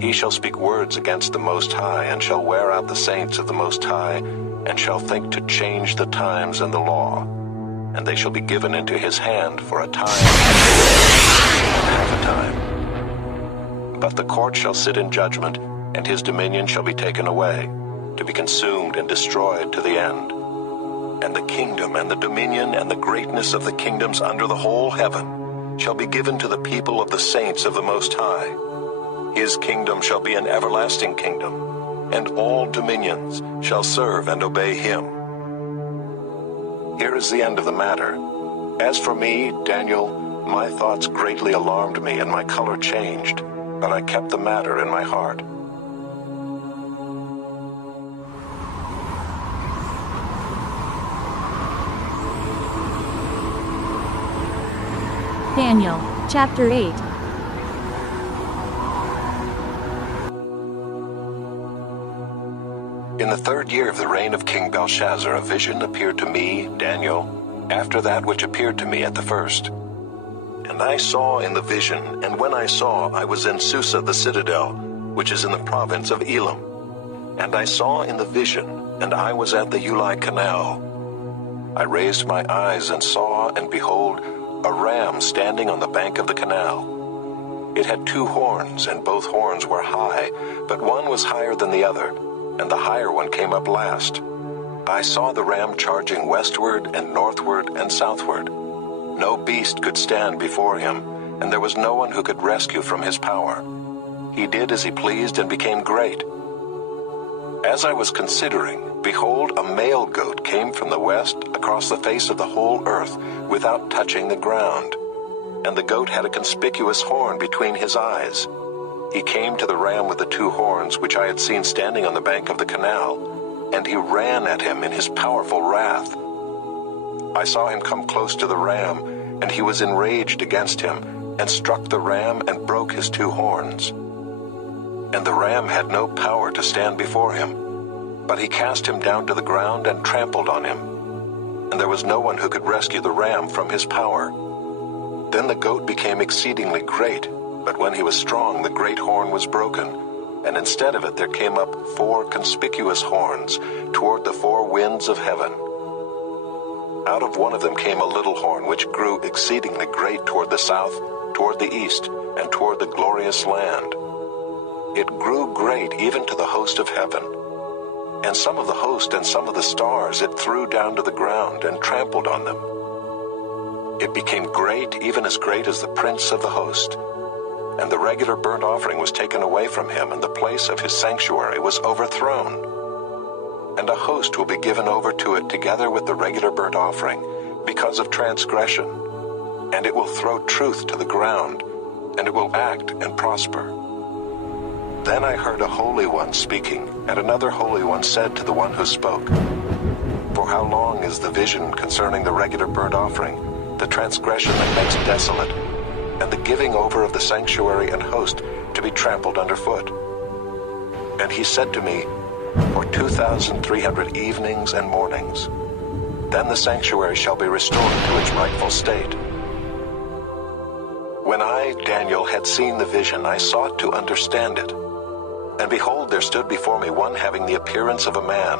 He shall speak words against the Most High, and shall wear out the saints of the Most High, and shall think to change the times and the law. And they shall be given into his hand for a time, and half a time. But the court shall sit in judgment, and his dominion shall be taken away, to be consumed and destroyed to the end. And the kingdom and the dominion and the greatness of the kingdoms under the whole heaven shall be given to the people of the saints of the Most High. His kingdom shall be an everlasting kingdom, and all dominions shall serve and obey him. Here is the end of the matter. As for me, Daniel, my thoughts greatly alarmed me, and my color changed, but I kept the matter in my heart. Daniel, chapter 8. In the 3rd year of the reign of King Belshazzar, a vision appeared to me, Daniel, after that which appeared to me at the first. And I saw in the vision, and when I saw, I was in Susa the citadel, which is in the province of Elam. And I saw in the vision, and I was at the Ulai canal. I raised my eyes and saw, and behold, a ram standing on the bank of the canal. It had 2 horns, and both horns were high, but one was higher than the other, and the higher one came up last. I saw the ram charging westward and northward and southward. No beast could stand before him, and there was no one who could rescue from his power. He did as he pleased and became great. As I was considering, behold, a male goat came from the west across the face of the whole earth without touching the ground. And the goat had a conspicuous horn between his eyes. He came to the ram with the 2 horns which I had seen standing on the bank of the canal, and he ran at him in his powerful wrath. I saw him come close to the ram, and he was enraged against him, and struck the ram and broke his 2 horns. And the ram had no power to stand before him, but he cast him down to the ground and trampled on him. And there was no one who could rescue the ram from his power. Then the goat became exceedingly great, but when he was strong, the great horn was broken, and instead of it there came up 4 conspicuous horns toward the 4 winds of heaven. Out of one of them came a little horn which grew exceedingly great toward the south, toward the east, and toward the glorious land. It grew great even to the host of heaven. And some of the host and some of the stars it threw down to the ground and trampled on them. It became great, even as great as the prince of the host. And the regular burnt offering was taken away from him, and the place of his sanctuary was overthrown. And a host will be given over to it together with the regular burnt offering, because of transgression. And it will throw truth to the ground, and it will act and prosper. Then I heard a holy one speaking, and another holy one said to the one who spoke, "For how long is the vision concerning the regular burnt offering, the transgression that makes desolate, and the giving over of the sanctuary and host to be trampled underfoot?" And he said to me, "For 2,300 evenings and mornings, then the sanctuary shall be restored to its rightful state." When I, Daniel, had seen the vision, I sought to understand it. And behold, there stood before me one having the appearance of a man,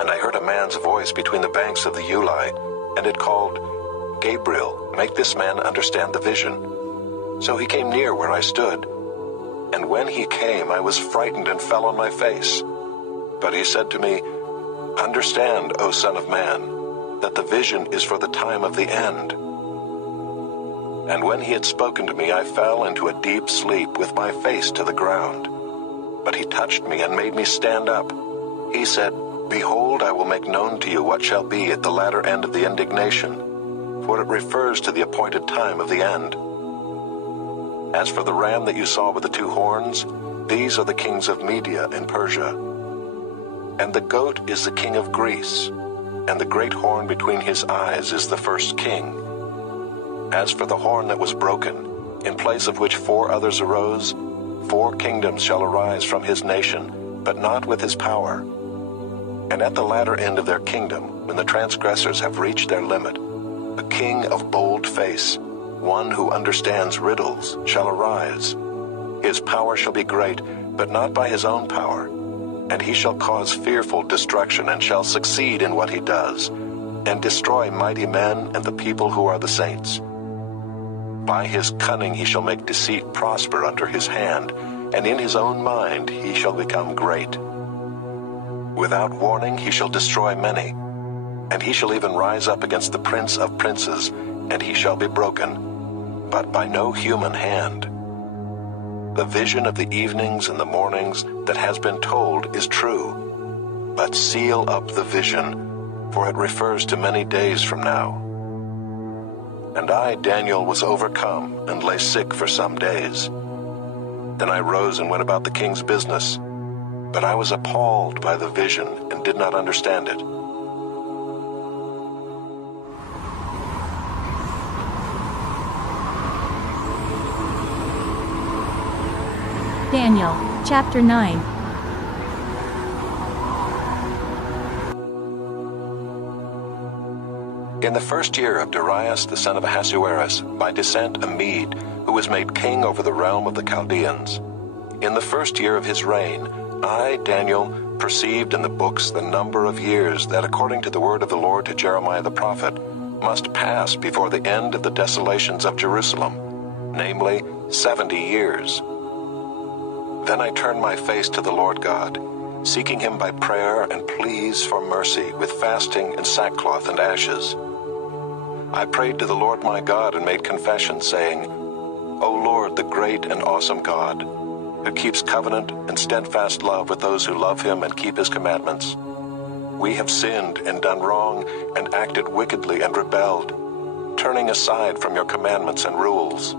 and I heard a man's voice between the banks of the Uli, and it called, "Gabriel, make this man understand the vision." So he came near where I stood. And when he came, I was frightened and fell on my face. But he said to me, "Understand, O Son of Man, that the vision is for the time of the end." And when he had spoken to me, I fell into a deep sleep with my face to the ground. But he touched me and made me stand up. He said, "Behold, I will make known to you what shall be at the latter end of the indignation, for it refers to the appointed time of the end. As for the ram that you saw with the two horns, these are the kings of Media and Persia. And the goat is the king of Greece, and the great horn between his eyes is the first king. As for the horn that was broken, in place of which 4 others arose, 4 kingdoms shall arise from his nation, but not with his power. And at the latter end of their kingdom, when the transgressors have reached their limit, a king of bold face, one who understands riddles, shall arise. His power shall be great, but not by his own power. And he shall cause fearful destruction, and shall succeed in what he does, and destroy mighty men and the people who are the saints. By his cunning he shall make deceit prosper under his hand, and in his own mind he shall become great. Without warning he shall destroy many, and he shall even rise up against the prince of princes, and he shall be broken, but by no human hand. The vision of the evenings and the mornings that has been told is true, but seal up the vision, for it refers to many days from now." And I, Daniel, was overcome and lay sick for some days. Then I rose and went about the king's business, but I was appalled by the vision and did not understand it. Daniel, chapter 9. In the first year of Darius the son of Ahasuerus, by descent a Mede, who was made king over the realm of the Chaldeans. In the first year of his reign, I, Daniel, perceived in the books the number of years that, according to the word of the Lord to Jeremiah the prophet, must pass before the end of the desolations of Jerusalem, namely 70 years. Then I turned my face to the Lord God, seeking him by prayer and pleas for mercy with fasting and sackcloth and ashes. I prayed to the Lord my God and made confession, saying, "O Lord, the great and awesome God, who keeps covenant and steadfast love with those who love him and keep his commandments, we have sinned and done wrong and acted wickedly and rebelled, turning aside from your commandments and rules.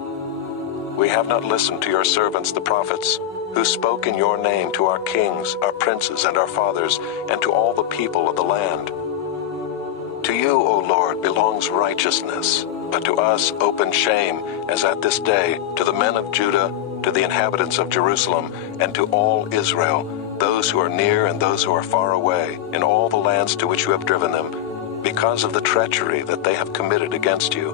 We have not listened to your servants the prophets, who spoke in your name to our kings, our princes, and our fathers, and to all the people of the land. To you, O Lord, belongs righteousness, but to us open shame, as at this day, to the men of Judah, to the inhabitants of Jerusalem, and to all Israel, those who are near and those who are far away, in all the lands to which you have driven them, because of the treachery that they have committed against you.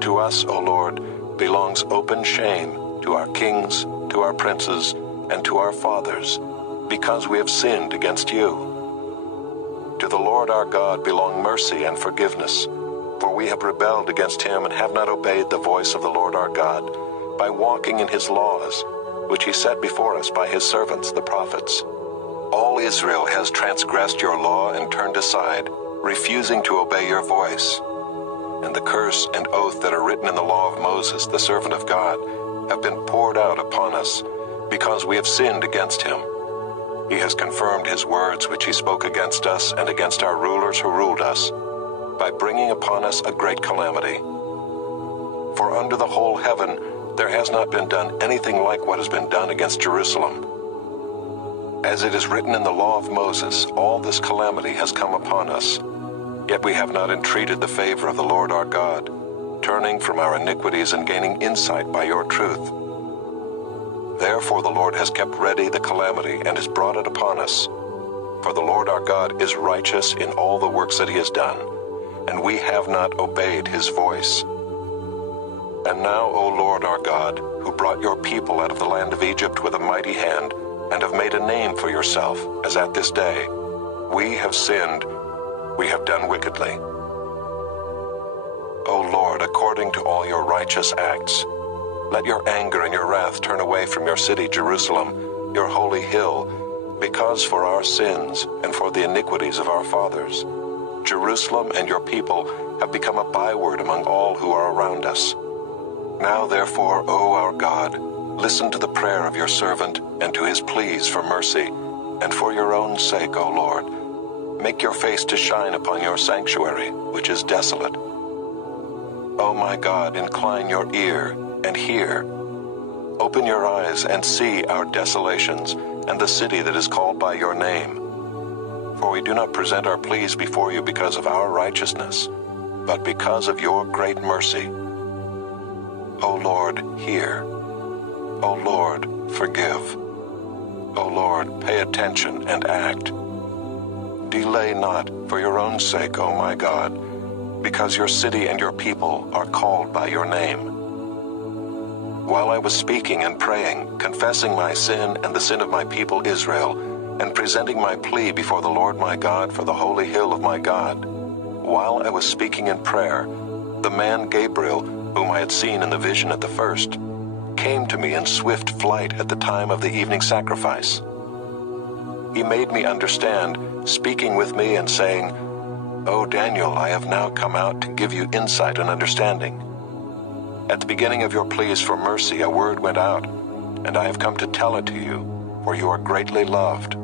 To us, O Lord, belongs open shame, to our kings, to our princes, and to our fathers, because we have sinned against you. To the Lord our God belong mercy and forgiveness, for we have rebelled against him and have not obeyed the voice of the Lord our God, by walking in his laws, which he set before us by his servants the prophets. All Israel has transgressed your law and turned aside, refusing to obey your voice. And the curse and oath that are written in the law of Moses, the servant of God, have been poured out upon us, because we have sinned against him. He has confirmed his words which he spoke against us and against our rulers who ruled us, by bringing upon us a great calamity. For under the whole heaven There has not been done anything like what has been done against Jerusalem. As it is written in the law of Moses, all this calamity has come upon us. Yet we have not entreated the favor of the Lord our God, turning from our iniquities and gaining insight by your truth. Therefore the Lord has kept ready the calamity and has brought it upon us. For the Lord our God is righteous in all the works that he has done, and we have not obeyed his voice. And now, O Lord our God, who brought your people out of the land of Egypt with a mighty hand, and have made a name for yourself, as at this day, we have sinned, we have done wickedly. O Lord, according to all your righteous acts, let your anger and your wrath turn away from your city, Jerusalem, your holy hill, because for our sins and for the iniquities of our fathers, Jerusalem and your people have become a byword among all who are around us. Now therefore, O our God, listen to the prayer of your servant and to his pleas for mercy, and for your own sake, O Lord, make your face to shine upon your sanctuary, which is desolate. O my God, incline your ear and hear. Open your eyes and see our desolations and the city that is called by your name. For we do not present our pleas before you because of our righteousness, but because of your great mercy. O Lord, hear. O Lord, forgive. O Lord, pay attention and act. Delay not for your own sake, O my God, because your city and your people are called by your name. While I was speaking and praying, confessing my sin and the sin of my people Israel, and presenting my plea before the Lord my God for the holy hill of my God, while I was speaking in prayer, the man Gabriel, whom I had seen in the vision at the first, came to me in swift flight at the time of the evening sacrifice. He made me understand, speaking with me and saying, O Daniel, I have now come out to give you insight and understanding. At the beginning of your pleas for mercy, a word went out, and I have come to tell it to you, for you are greatly loved.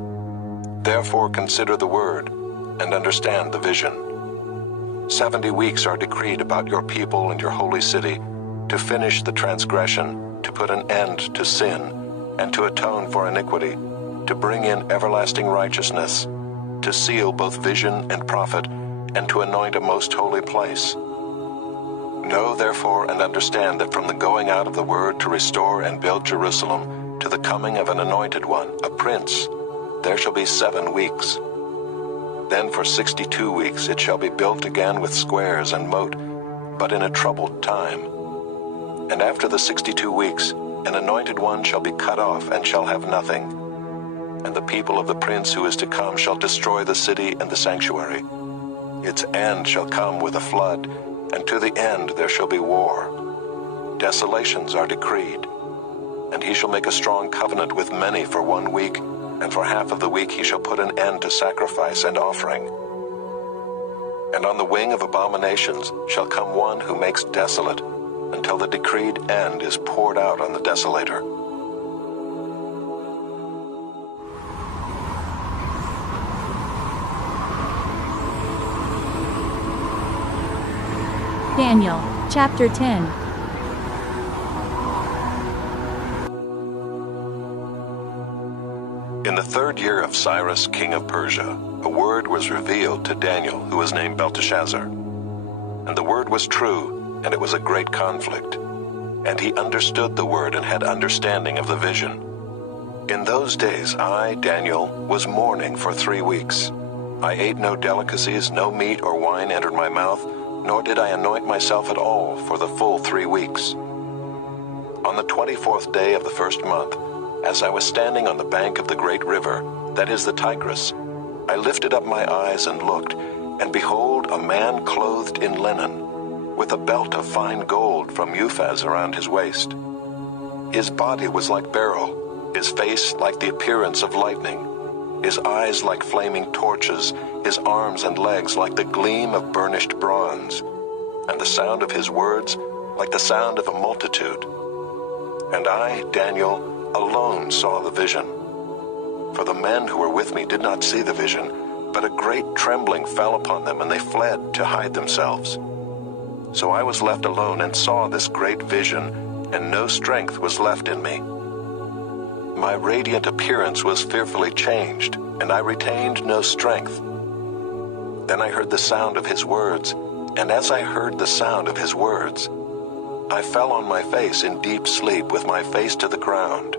Therefore consider the word, and understand the vision. 70 weeks are decreed about your people and your holy city, to finish the transgression, to put an end to sin, and to atone for iniquity, to bring in everlasting righteousness, to seal both vision and prophet, and to anoint a most holy place. Know therefore and understand that from the going out of the word to restore and build Jerusalem to the coming of an anointed one, a prince, there shall be 7 weeks. Then for 62 weeks it shall be built again with squares and moat, but in a troubled time. And after the 62 weeks, an anointed one shall be cut off and shall have nothing. And the people of the prince who is to come shall destroy the city and the sanctuary. Its end shall come with a flood, and to the end there shall be war. Desolations are decreed. And he shall make a strong covenant with many for 1 week, and for half of the week he shall put an end to sacrifice and offering. And on the wing of abominations shall come one who makes desolate, until the decreed end is poured out on the desolator. Daniel, chapter 10. In the 3rd year of Cyrus, king of Persia, a word was revealed to Daniel, who was named Belteshazzar. And the word was true, and it was a great conflict. And he understood the word and had understanding of the vision. In those days I, Daniel, was mourning for 3 weeks. I ate no delicacies, no meat or wine entered my mouth, nor did I anoint myself at all for the full 3 weeks. On the 24th day of the 1st month, as I was standing on the bank of the great river, that is the Tigris, I lifted up my eyes and looked, and behold, a man clothed in linen, with a belt of fine gold from Uphaz around his waist. His body was like beryl, his face like the appearance of lightning, his eyes like flaming torches, his arms and legs like the gleam of burnished bronze, and the sound of his words like the sound of a multitude. And I, Daniel, alone saw the vision. For the men who were with me did not see the vision, but a great trembling fell upon them, and they fled to hide themselves. So I was left alone and saw this great vision, and no strength was left in me. My radiant appearance was fearfully changed, and I retained no strength. Then I heard the sound of his words, and as I heard the sound of his words, I fell on my face in deep sleep with my face to the ground.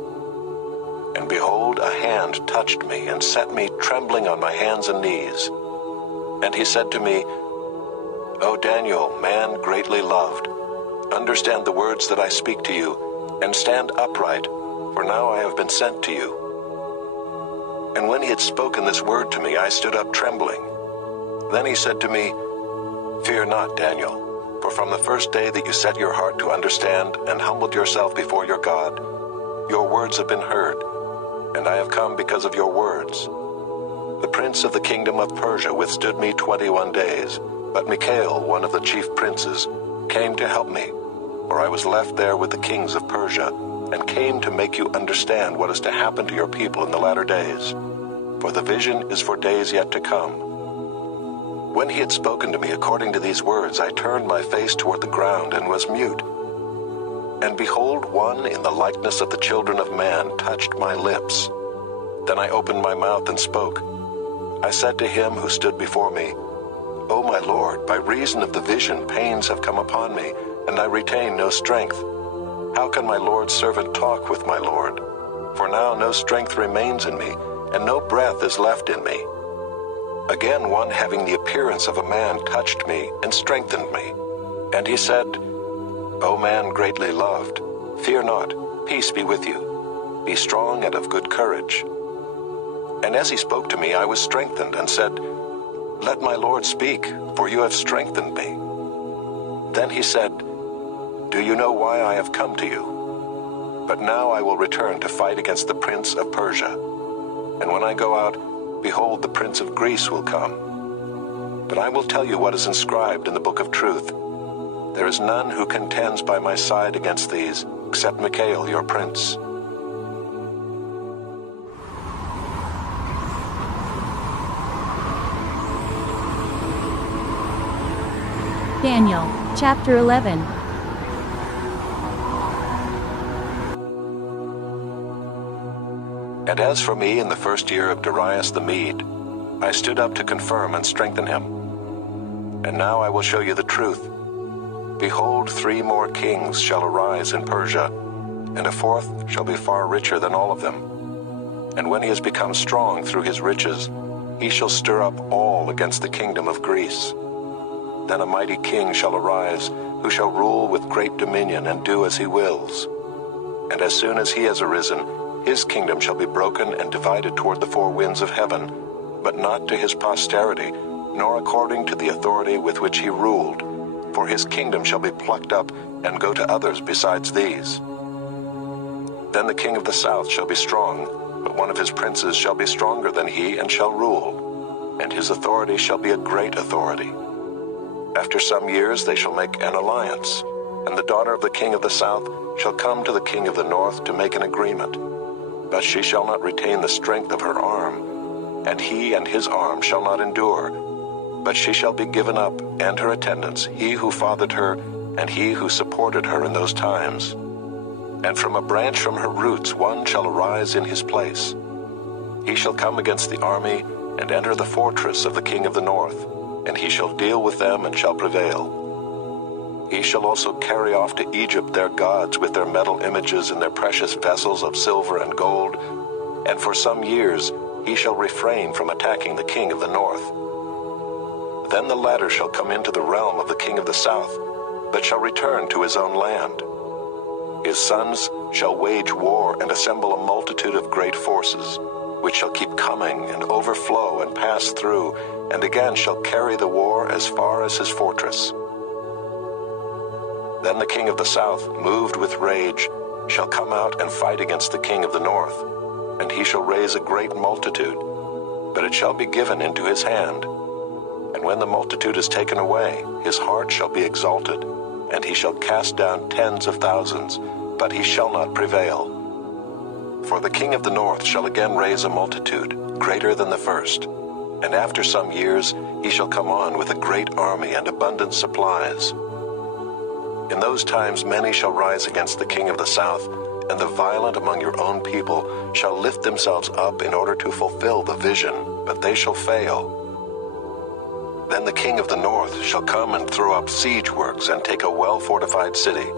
And behold, a hand touched me and set me trembling on my hands and knees. And he said to me, O Daniel, man greatly loved, understand the words that I speak to you, and stand upright, for now I have been sent to you. And when he had spoken this word to me, I stood up trembling. Then he said to me, Fear not, Daniel, for from the first day that you set your heart to understand and humbled yourself before your God, your words have been heard, and I have come because of your words. The prince of the kingdom of Persia withstood me 21 days, but Michael, one of the chief princes, came to help me, for I was left there with the kings of Persia, and came to make you understand what is to happen to your people in the latter days. For the vision is for days yet to come. When he had spoken to me according to these words, I turned my face toward the ground and was mute. And behold, one in the likeness of the children of man touched my lips. Then I opened my mouth and spoke. I said to him who stood before me, O my Lord, by reason of the vision pains have come upon me, and I retain no strength. How can my Lord's servant talk with my Lord? For now no strength remains in me, and no breath is left in me. Again one having the appearance of a man touched me and strengthened me. And he said, O man greatly loved, fear not, peace be with you. Be strong and of good courage. And as he spoke to me, I was strengthened and said, Let my Lord speak, for you have strengthened me. Then he said, Do you know why I have come to you? But now I will return to fight against the prince of Persia. And when I go out, behold, the prince of Greece will come. But I will tell you what is inscribed in the book of truth. There is none who contends by my side against these, except Michael, your prince. Daniel, chapter 11. And as for me, in the first year of Darius the Mede, I stood up to confirm and strengthen him. And now I will show you the truth. Behold, 3 more kings shall arise in Persia, and a 4th shall be far richer than all of them. And when he has become strong through his riches, he shall stir up all against the kingdom of Greece. Then a mighty king shall arise, who shall rule with great dominion and do as he wills. And as soon as he has arisen, his kingdom shall be broken and divided toward the 4 winds of heaven, but not to his posterity, nor according to the authority with which he ruled. For his kingdom shall be plucked up and go to others besides these. Then the king of the south shall be strong, but one of his princes shall be stronger than he and shall rule, and his authority shall be a great authority. After some years they shall make an alliance, and the daughter of the king of the south shall come to the king of the north to make an agreement. But she shall not retain the strength of her arm, and he and his arm shall not endure. But she shall be given up, and her attendants, he who fathered her, and he who supported her in those times. And from a branch from her roots one shall arise in his place. He shall come against the army, and enter the fortress of the king of the north, and he shall deal with them and shall prevail. He shall also carry off to Egypt their gods with their metal images and their precious vessels of silver and gold, and for some years he shall refrain from attacking the king of the north. Then the latter shall come into the realm of the king of the south, but shall return to his own land. His sons shall wage war and assemble a multitude of great forces, which shall keep coming and overflow and pass through, and again shall carry the war as far as his fortress. Then the king of the south, moved with rage, shall come out and fight against the king of the north, and he shall raise a great multitude, but it shall be given into his hand. And when the multitude is taken away, his heart shall be exalted, and he shall cast down tens of thousands, but he shall not prevail. For the king of the north shall again raise a multitude, greater than the first, and after some years he shall come on with a great army and abundant supplies. In those times many shall rise against the king of the south, and the violent among your own people shall lift themselves up in order to fulfill the vision, but they shall fail. Then the king of the north shall come and throw up siege works and take a well-fortified city.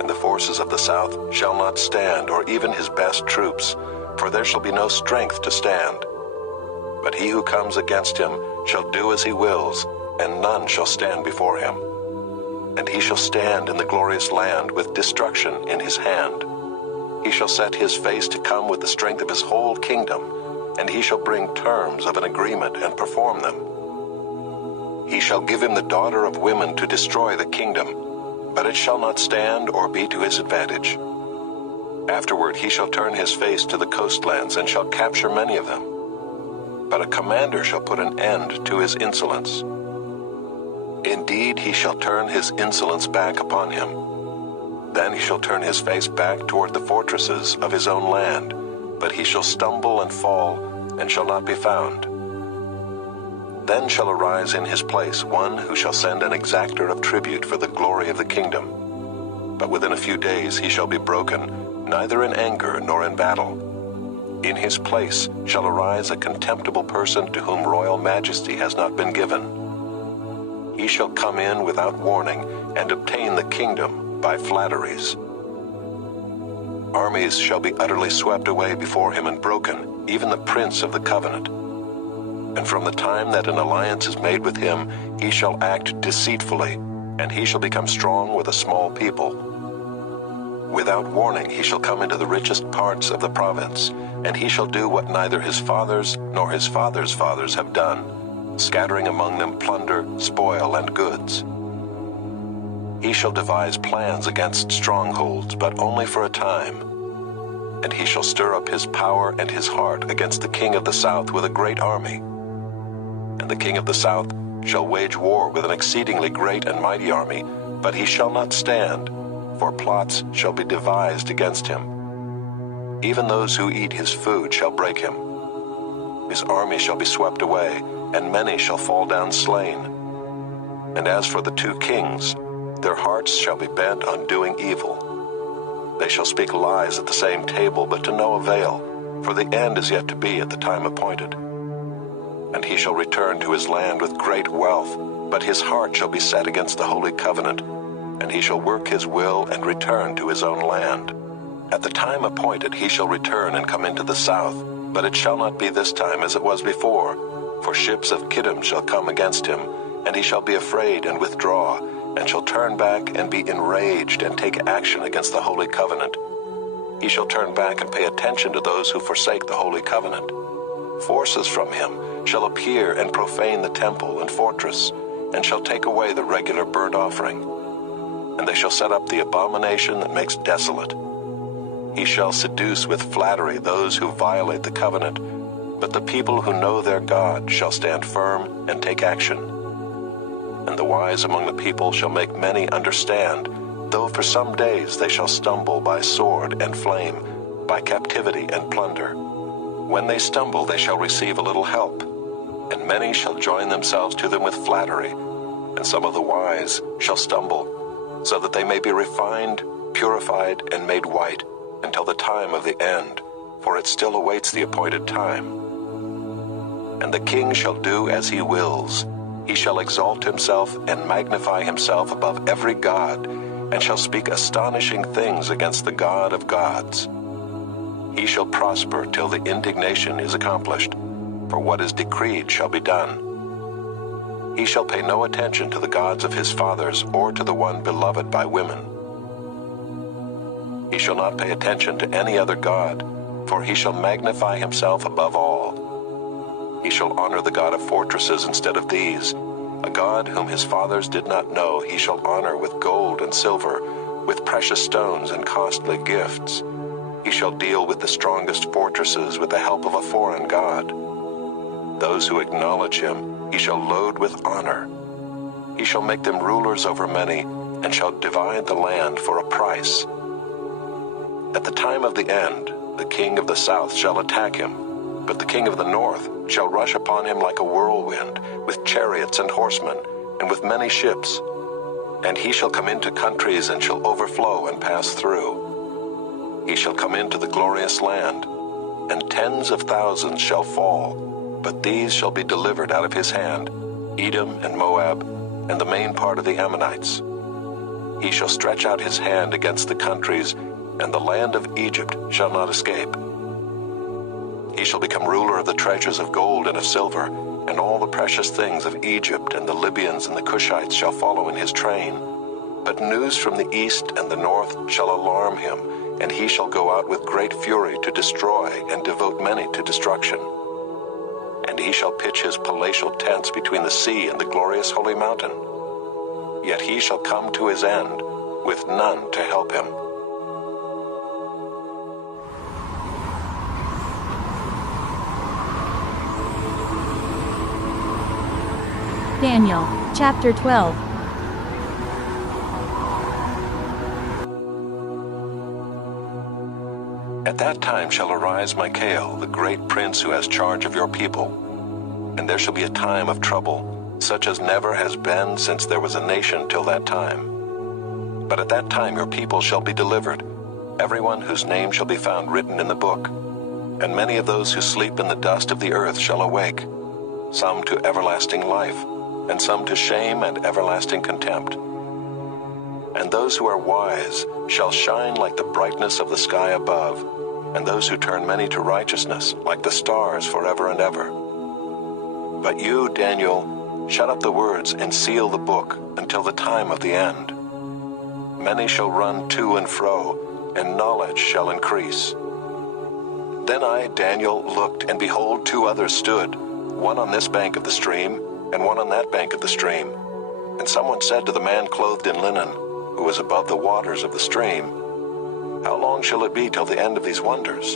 And the forces of the south shall not stand, or even his best troops, for there shall be no strength to stand. But he who comes against him shall do as he wills, and none shall stand before him. And he shall stand in the glorious land with destruction in his hand. He shall set his face to come with the strength of his whole kingdom, and he shall bring terms of an agreement and perform them. He shall give him the daughter of women to destroy the kingdom, but it shall not stand or be to his advantage. Afterward he shall turn his face to the coastlands and shall capture many of them. But a commander shall put an end to his insolence. Indeed, he shall turn his insolence back upon him. Then he shall turn his face back toward the fortresses of his own land, but he shall stumble and fall, and shall not be found. Then shall arise in his place one who shall send an exactor of tribute for the glory of the kingdom. But within a few days he shall be broken, neither in anger nor in battle. In his place shall arise a contemptible person to whom royal majesty has not been given. He shall come in without warning and obtain the kingdom by flatteries. Armies shall be utterly swept away before him and broken, even the prince of the covenant. And from the time that an alliance is made with him, he shall act deceitfully, and he shall become strong with a small people. Without warning he shall come into the richest parts of the province, and he shall do what neither his fathers nor his fathers' fathers have done, scattering among them plunder, spoil, and goods. He shall devise plans against strongholds, but only for a time. And he shall stir up his power and his heart against the king of the south with a great army. And the king of the south shall wage war with an exceedingly great and mighty army, but he shall not stand, for plots shall be devised against him. Even those who eat his food shall break him. His army shall be swept away, and many shall fall down slain. And as for the two kings, their hearts shall be bent on doing evil. They shall speak lies at the same table, but to no avail, for the end is yet to be at the time appointed. And he shall return to his land with great wealth, but his heart shall be set against the holy covenant, and he shall work his will and return to his own land. At the time appointed he shall return and come into the south, but it shall not be this time as it was before, for ships of Kittim shall come against him, and he shall be afraid and withdraw, and shall turn back and be enraged and take action against the holy covenant. He shall turn back and pay attention to those who forsake the holy covenant. Forces from him shall appear and profane the temple and fortress, and shall take away the regular burnt offering. And they shall set up the abomination that makes desolate. He shall seduce with flattery those who violate the covenant, but the people who know their God shall stand firm and take action. And the wise among the people shall make many understand, though for some days they shall stumble by sword and flame, by captivity and plunder. When they stumble they shall receive a little help, and many shall join themselves to them with flattery, and some of the wise shall stumble, so that they may be refined, purified, and made white, until the time of the end, for it still awaits the appointed time. And the king shall do as he wills. He shall exalt himself and magnify himself above every god, and shall speak astonishing things against the God of gods. He shall prosper till the indignation is accomplished, for what is decreed shall be done. He shall pay no attention to the gods of his fathers or to the one beloved by women. He shall not pay attention to any other god, for he shall magnify himself above all. He shall honor the God of fortresses instead of these. A God whom his fathers did not know he shall honor with gold and silver, with precious stones and costly gifts. He shall deal with the strongest fortresses with the help of a foreign god. Those who acknowledge him he shall load with honor. He shall make them rulers over many, and shall divide the land for a price. At the time of the end, the king of the south shall attack him, but the king of the north shall rush upon him like a whirlwind, with chariots and horsemen, and with many ships. And he shall come into countries and shall overflow and pass through. He shall come into the glorious land, and tens of thousands shall fall, but these shall be delivered out of his hand, Edom and Moab, and the main part of the Ammonites. He shall stretch out his hand against the countries, and the land of Egypt shall not escape. He shall become ruler of the treasures of gold and of silver, and all the precious things of Egypt, and the Libyans and the Cushites shall follow in his train. But news from the east and the north shall alarm him, and he shall go out with great fury to destroy and devote many to destruction. And he shall pitch his palatial tents between the sea and the glorious holy mountain. Yet he shall come to his end, with none to help him. Daniel, chapter 12. At that time shall arise Michael, the great prince who has charge of your people. And there shall be a time of trouble, such as never has been since there was a nation till that time. But at that time your people shall be delivered, everyone whose name shall be found written in the book. And many of those who sleep in the dust of the earth shall awake, some to everlasting life, and some to shame and everlasting contempt. And those who are wise shall shine like the brightness of the sky above, and those who turn many to righteousness like the stars forever and ever. But you, Daniel, shut up the words and seal the book until the time of the end. Many shall run to and fro, and knowledge shall increase. Then I, Daniel, looked, and behold, two others stood, one on this bank of the stream, and one on that bank of the stream. And someone said to the man clothed in linen, who was above the waters of the stream, How long shall it be till the end of these wonders?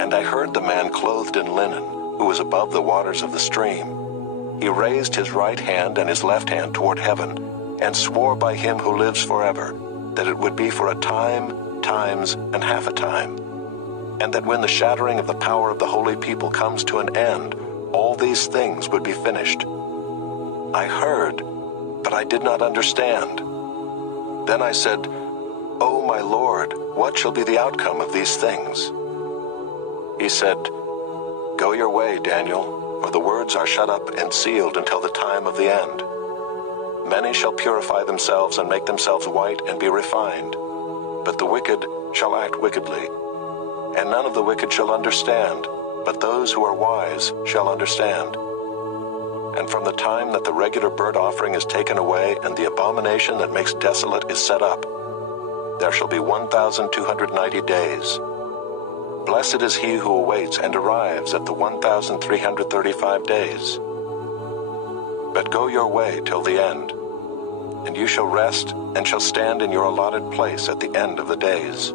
And I heard the man clothed in linen, who was above the waters of the stream. He raised his right hand and his left hand toward heaven, and swore by him who lives forever, that it would be for a time, times, and half a time. And that when the shattering of the power of the holy people comes to an end, all these things would be finished. I heard, but I did not understand. Then I said, O my Lord, what shall be the outcome of these things? He said, Go your way, Daniel, for the words are shut up and sealed until the time of the end. Many shall purify themselves and make themselves white and be refined, but the wicked shall act wickedly. And none of the wicked shall understand, but those who are wise shall understand. And from the time that the regular burnt offering is taken away and the abomination that makes desolate is set up, there shall be 1,290 days. Blessed is he who awaits and arrives at the 1,335 days. But go your way till the end, and you shall rest and shall stand in your allotted place at the end of the days.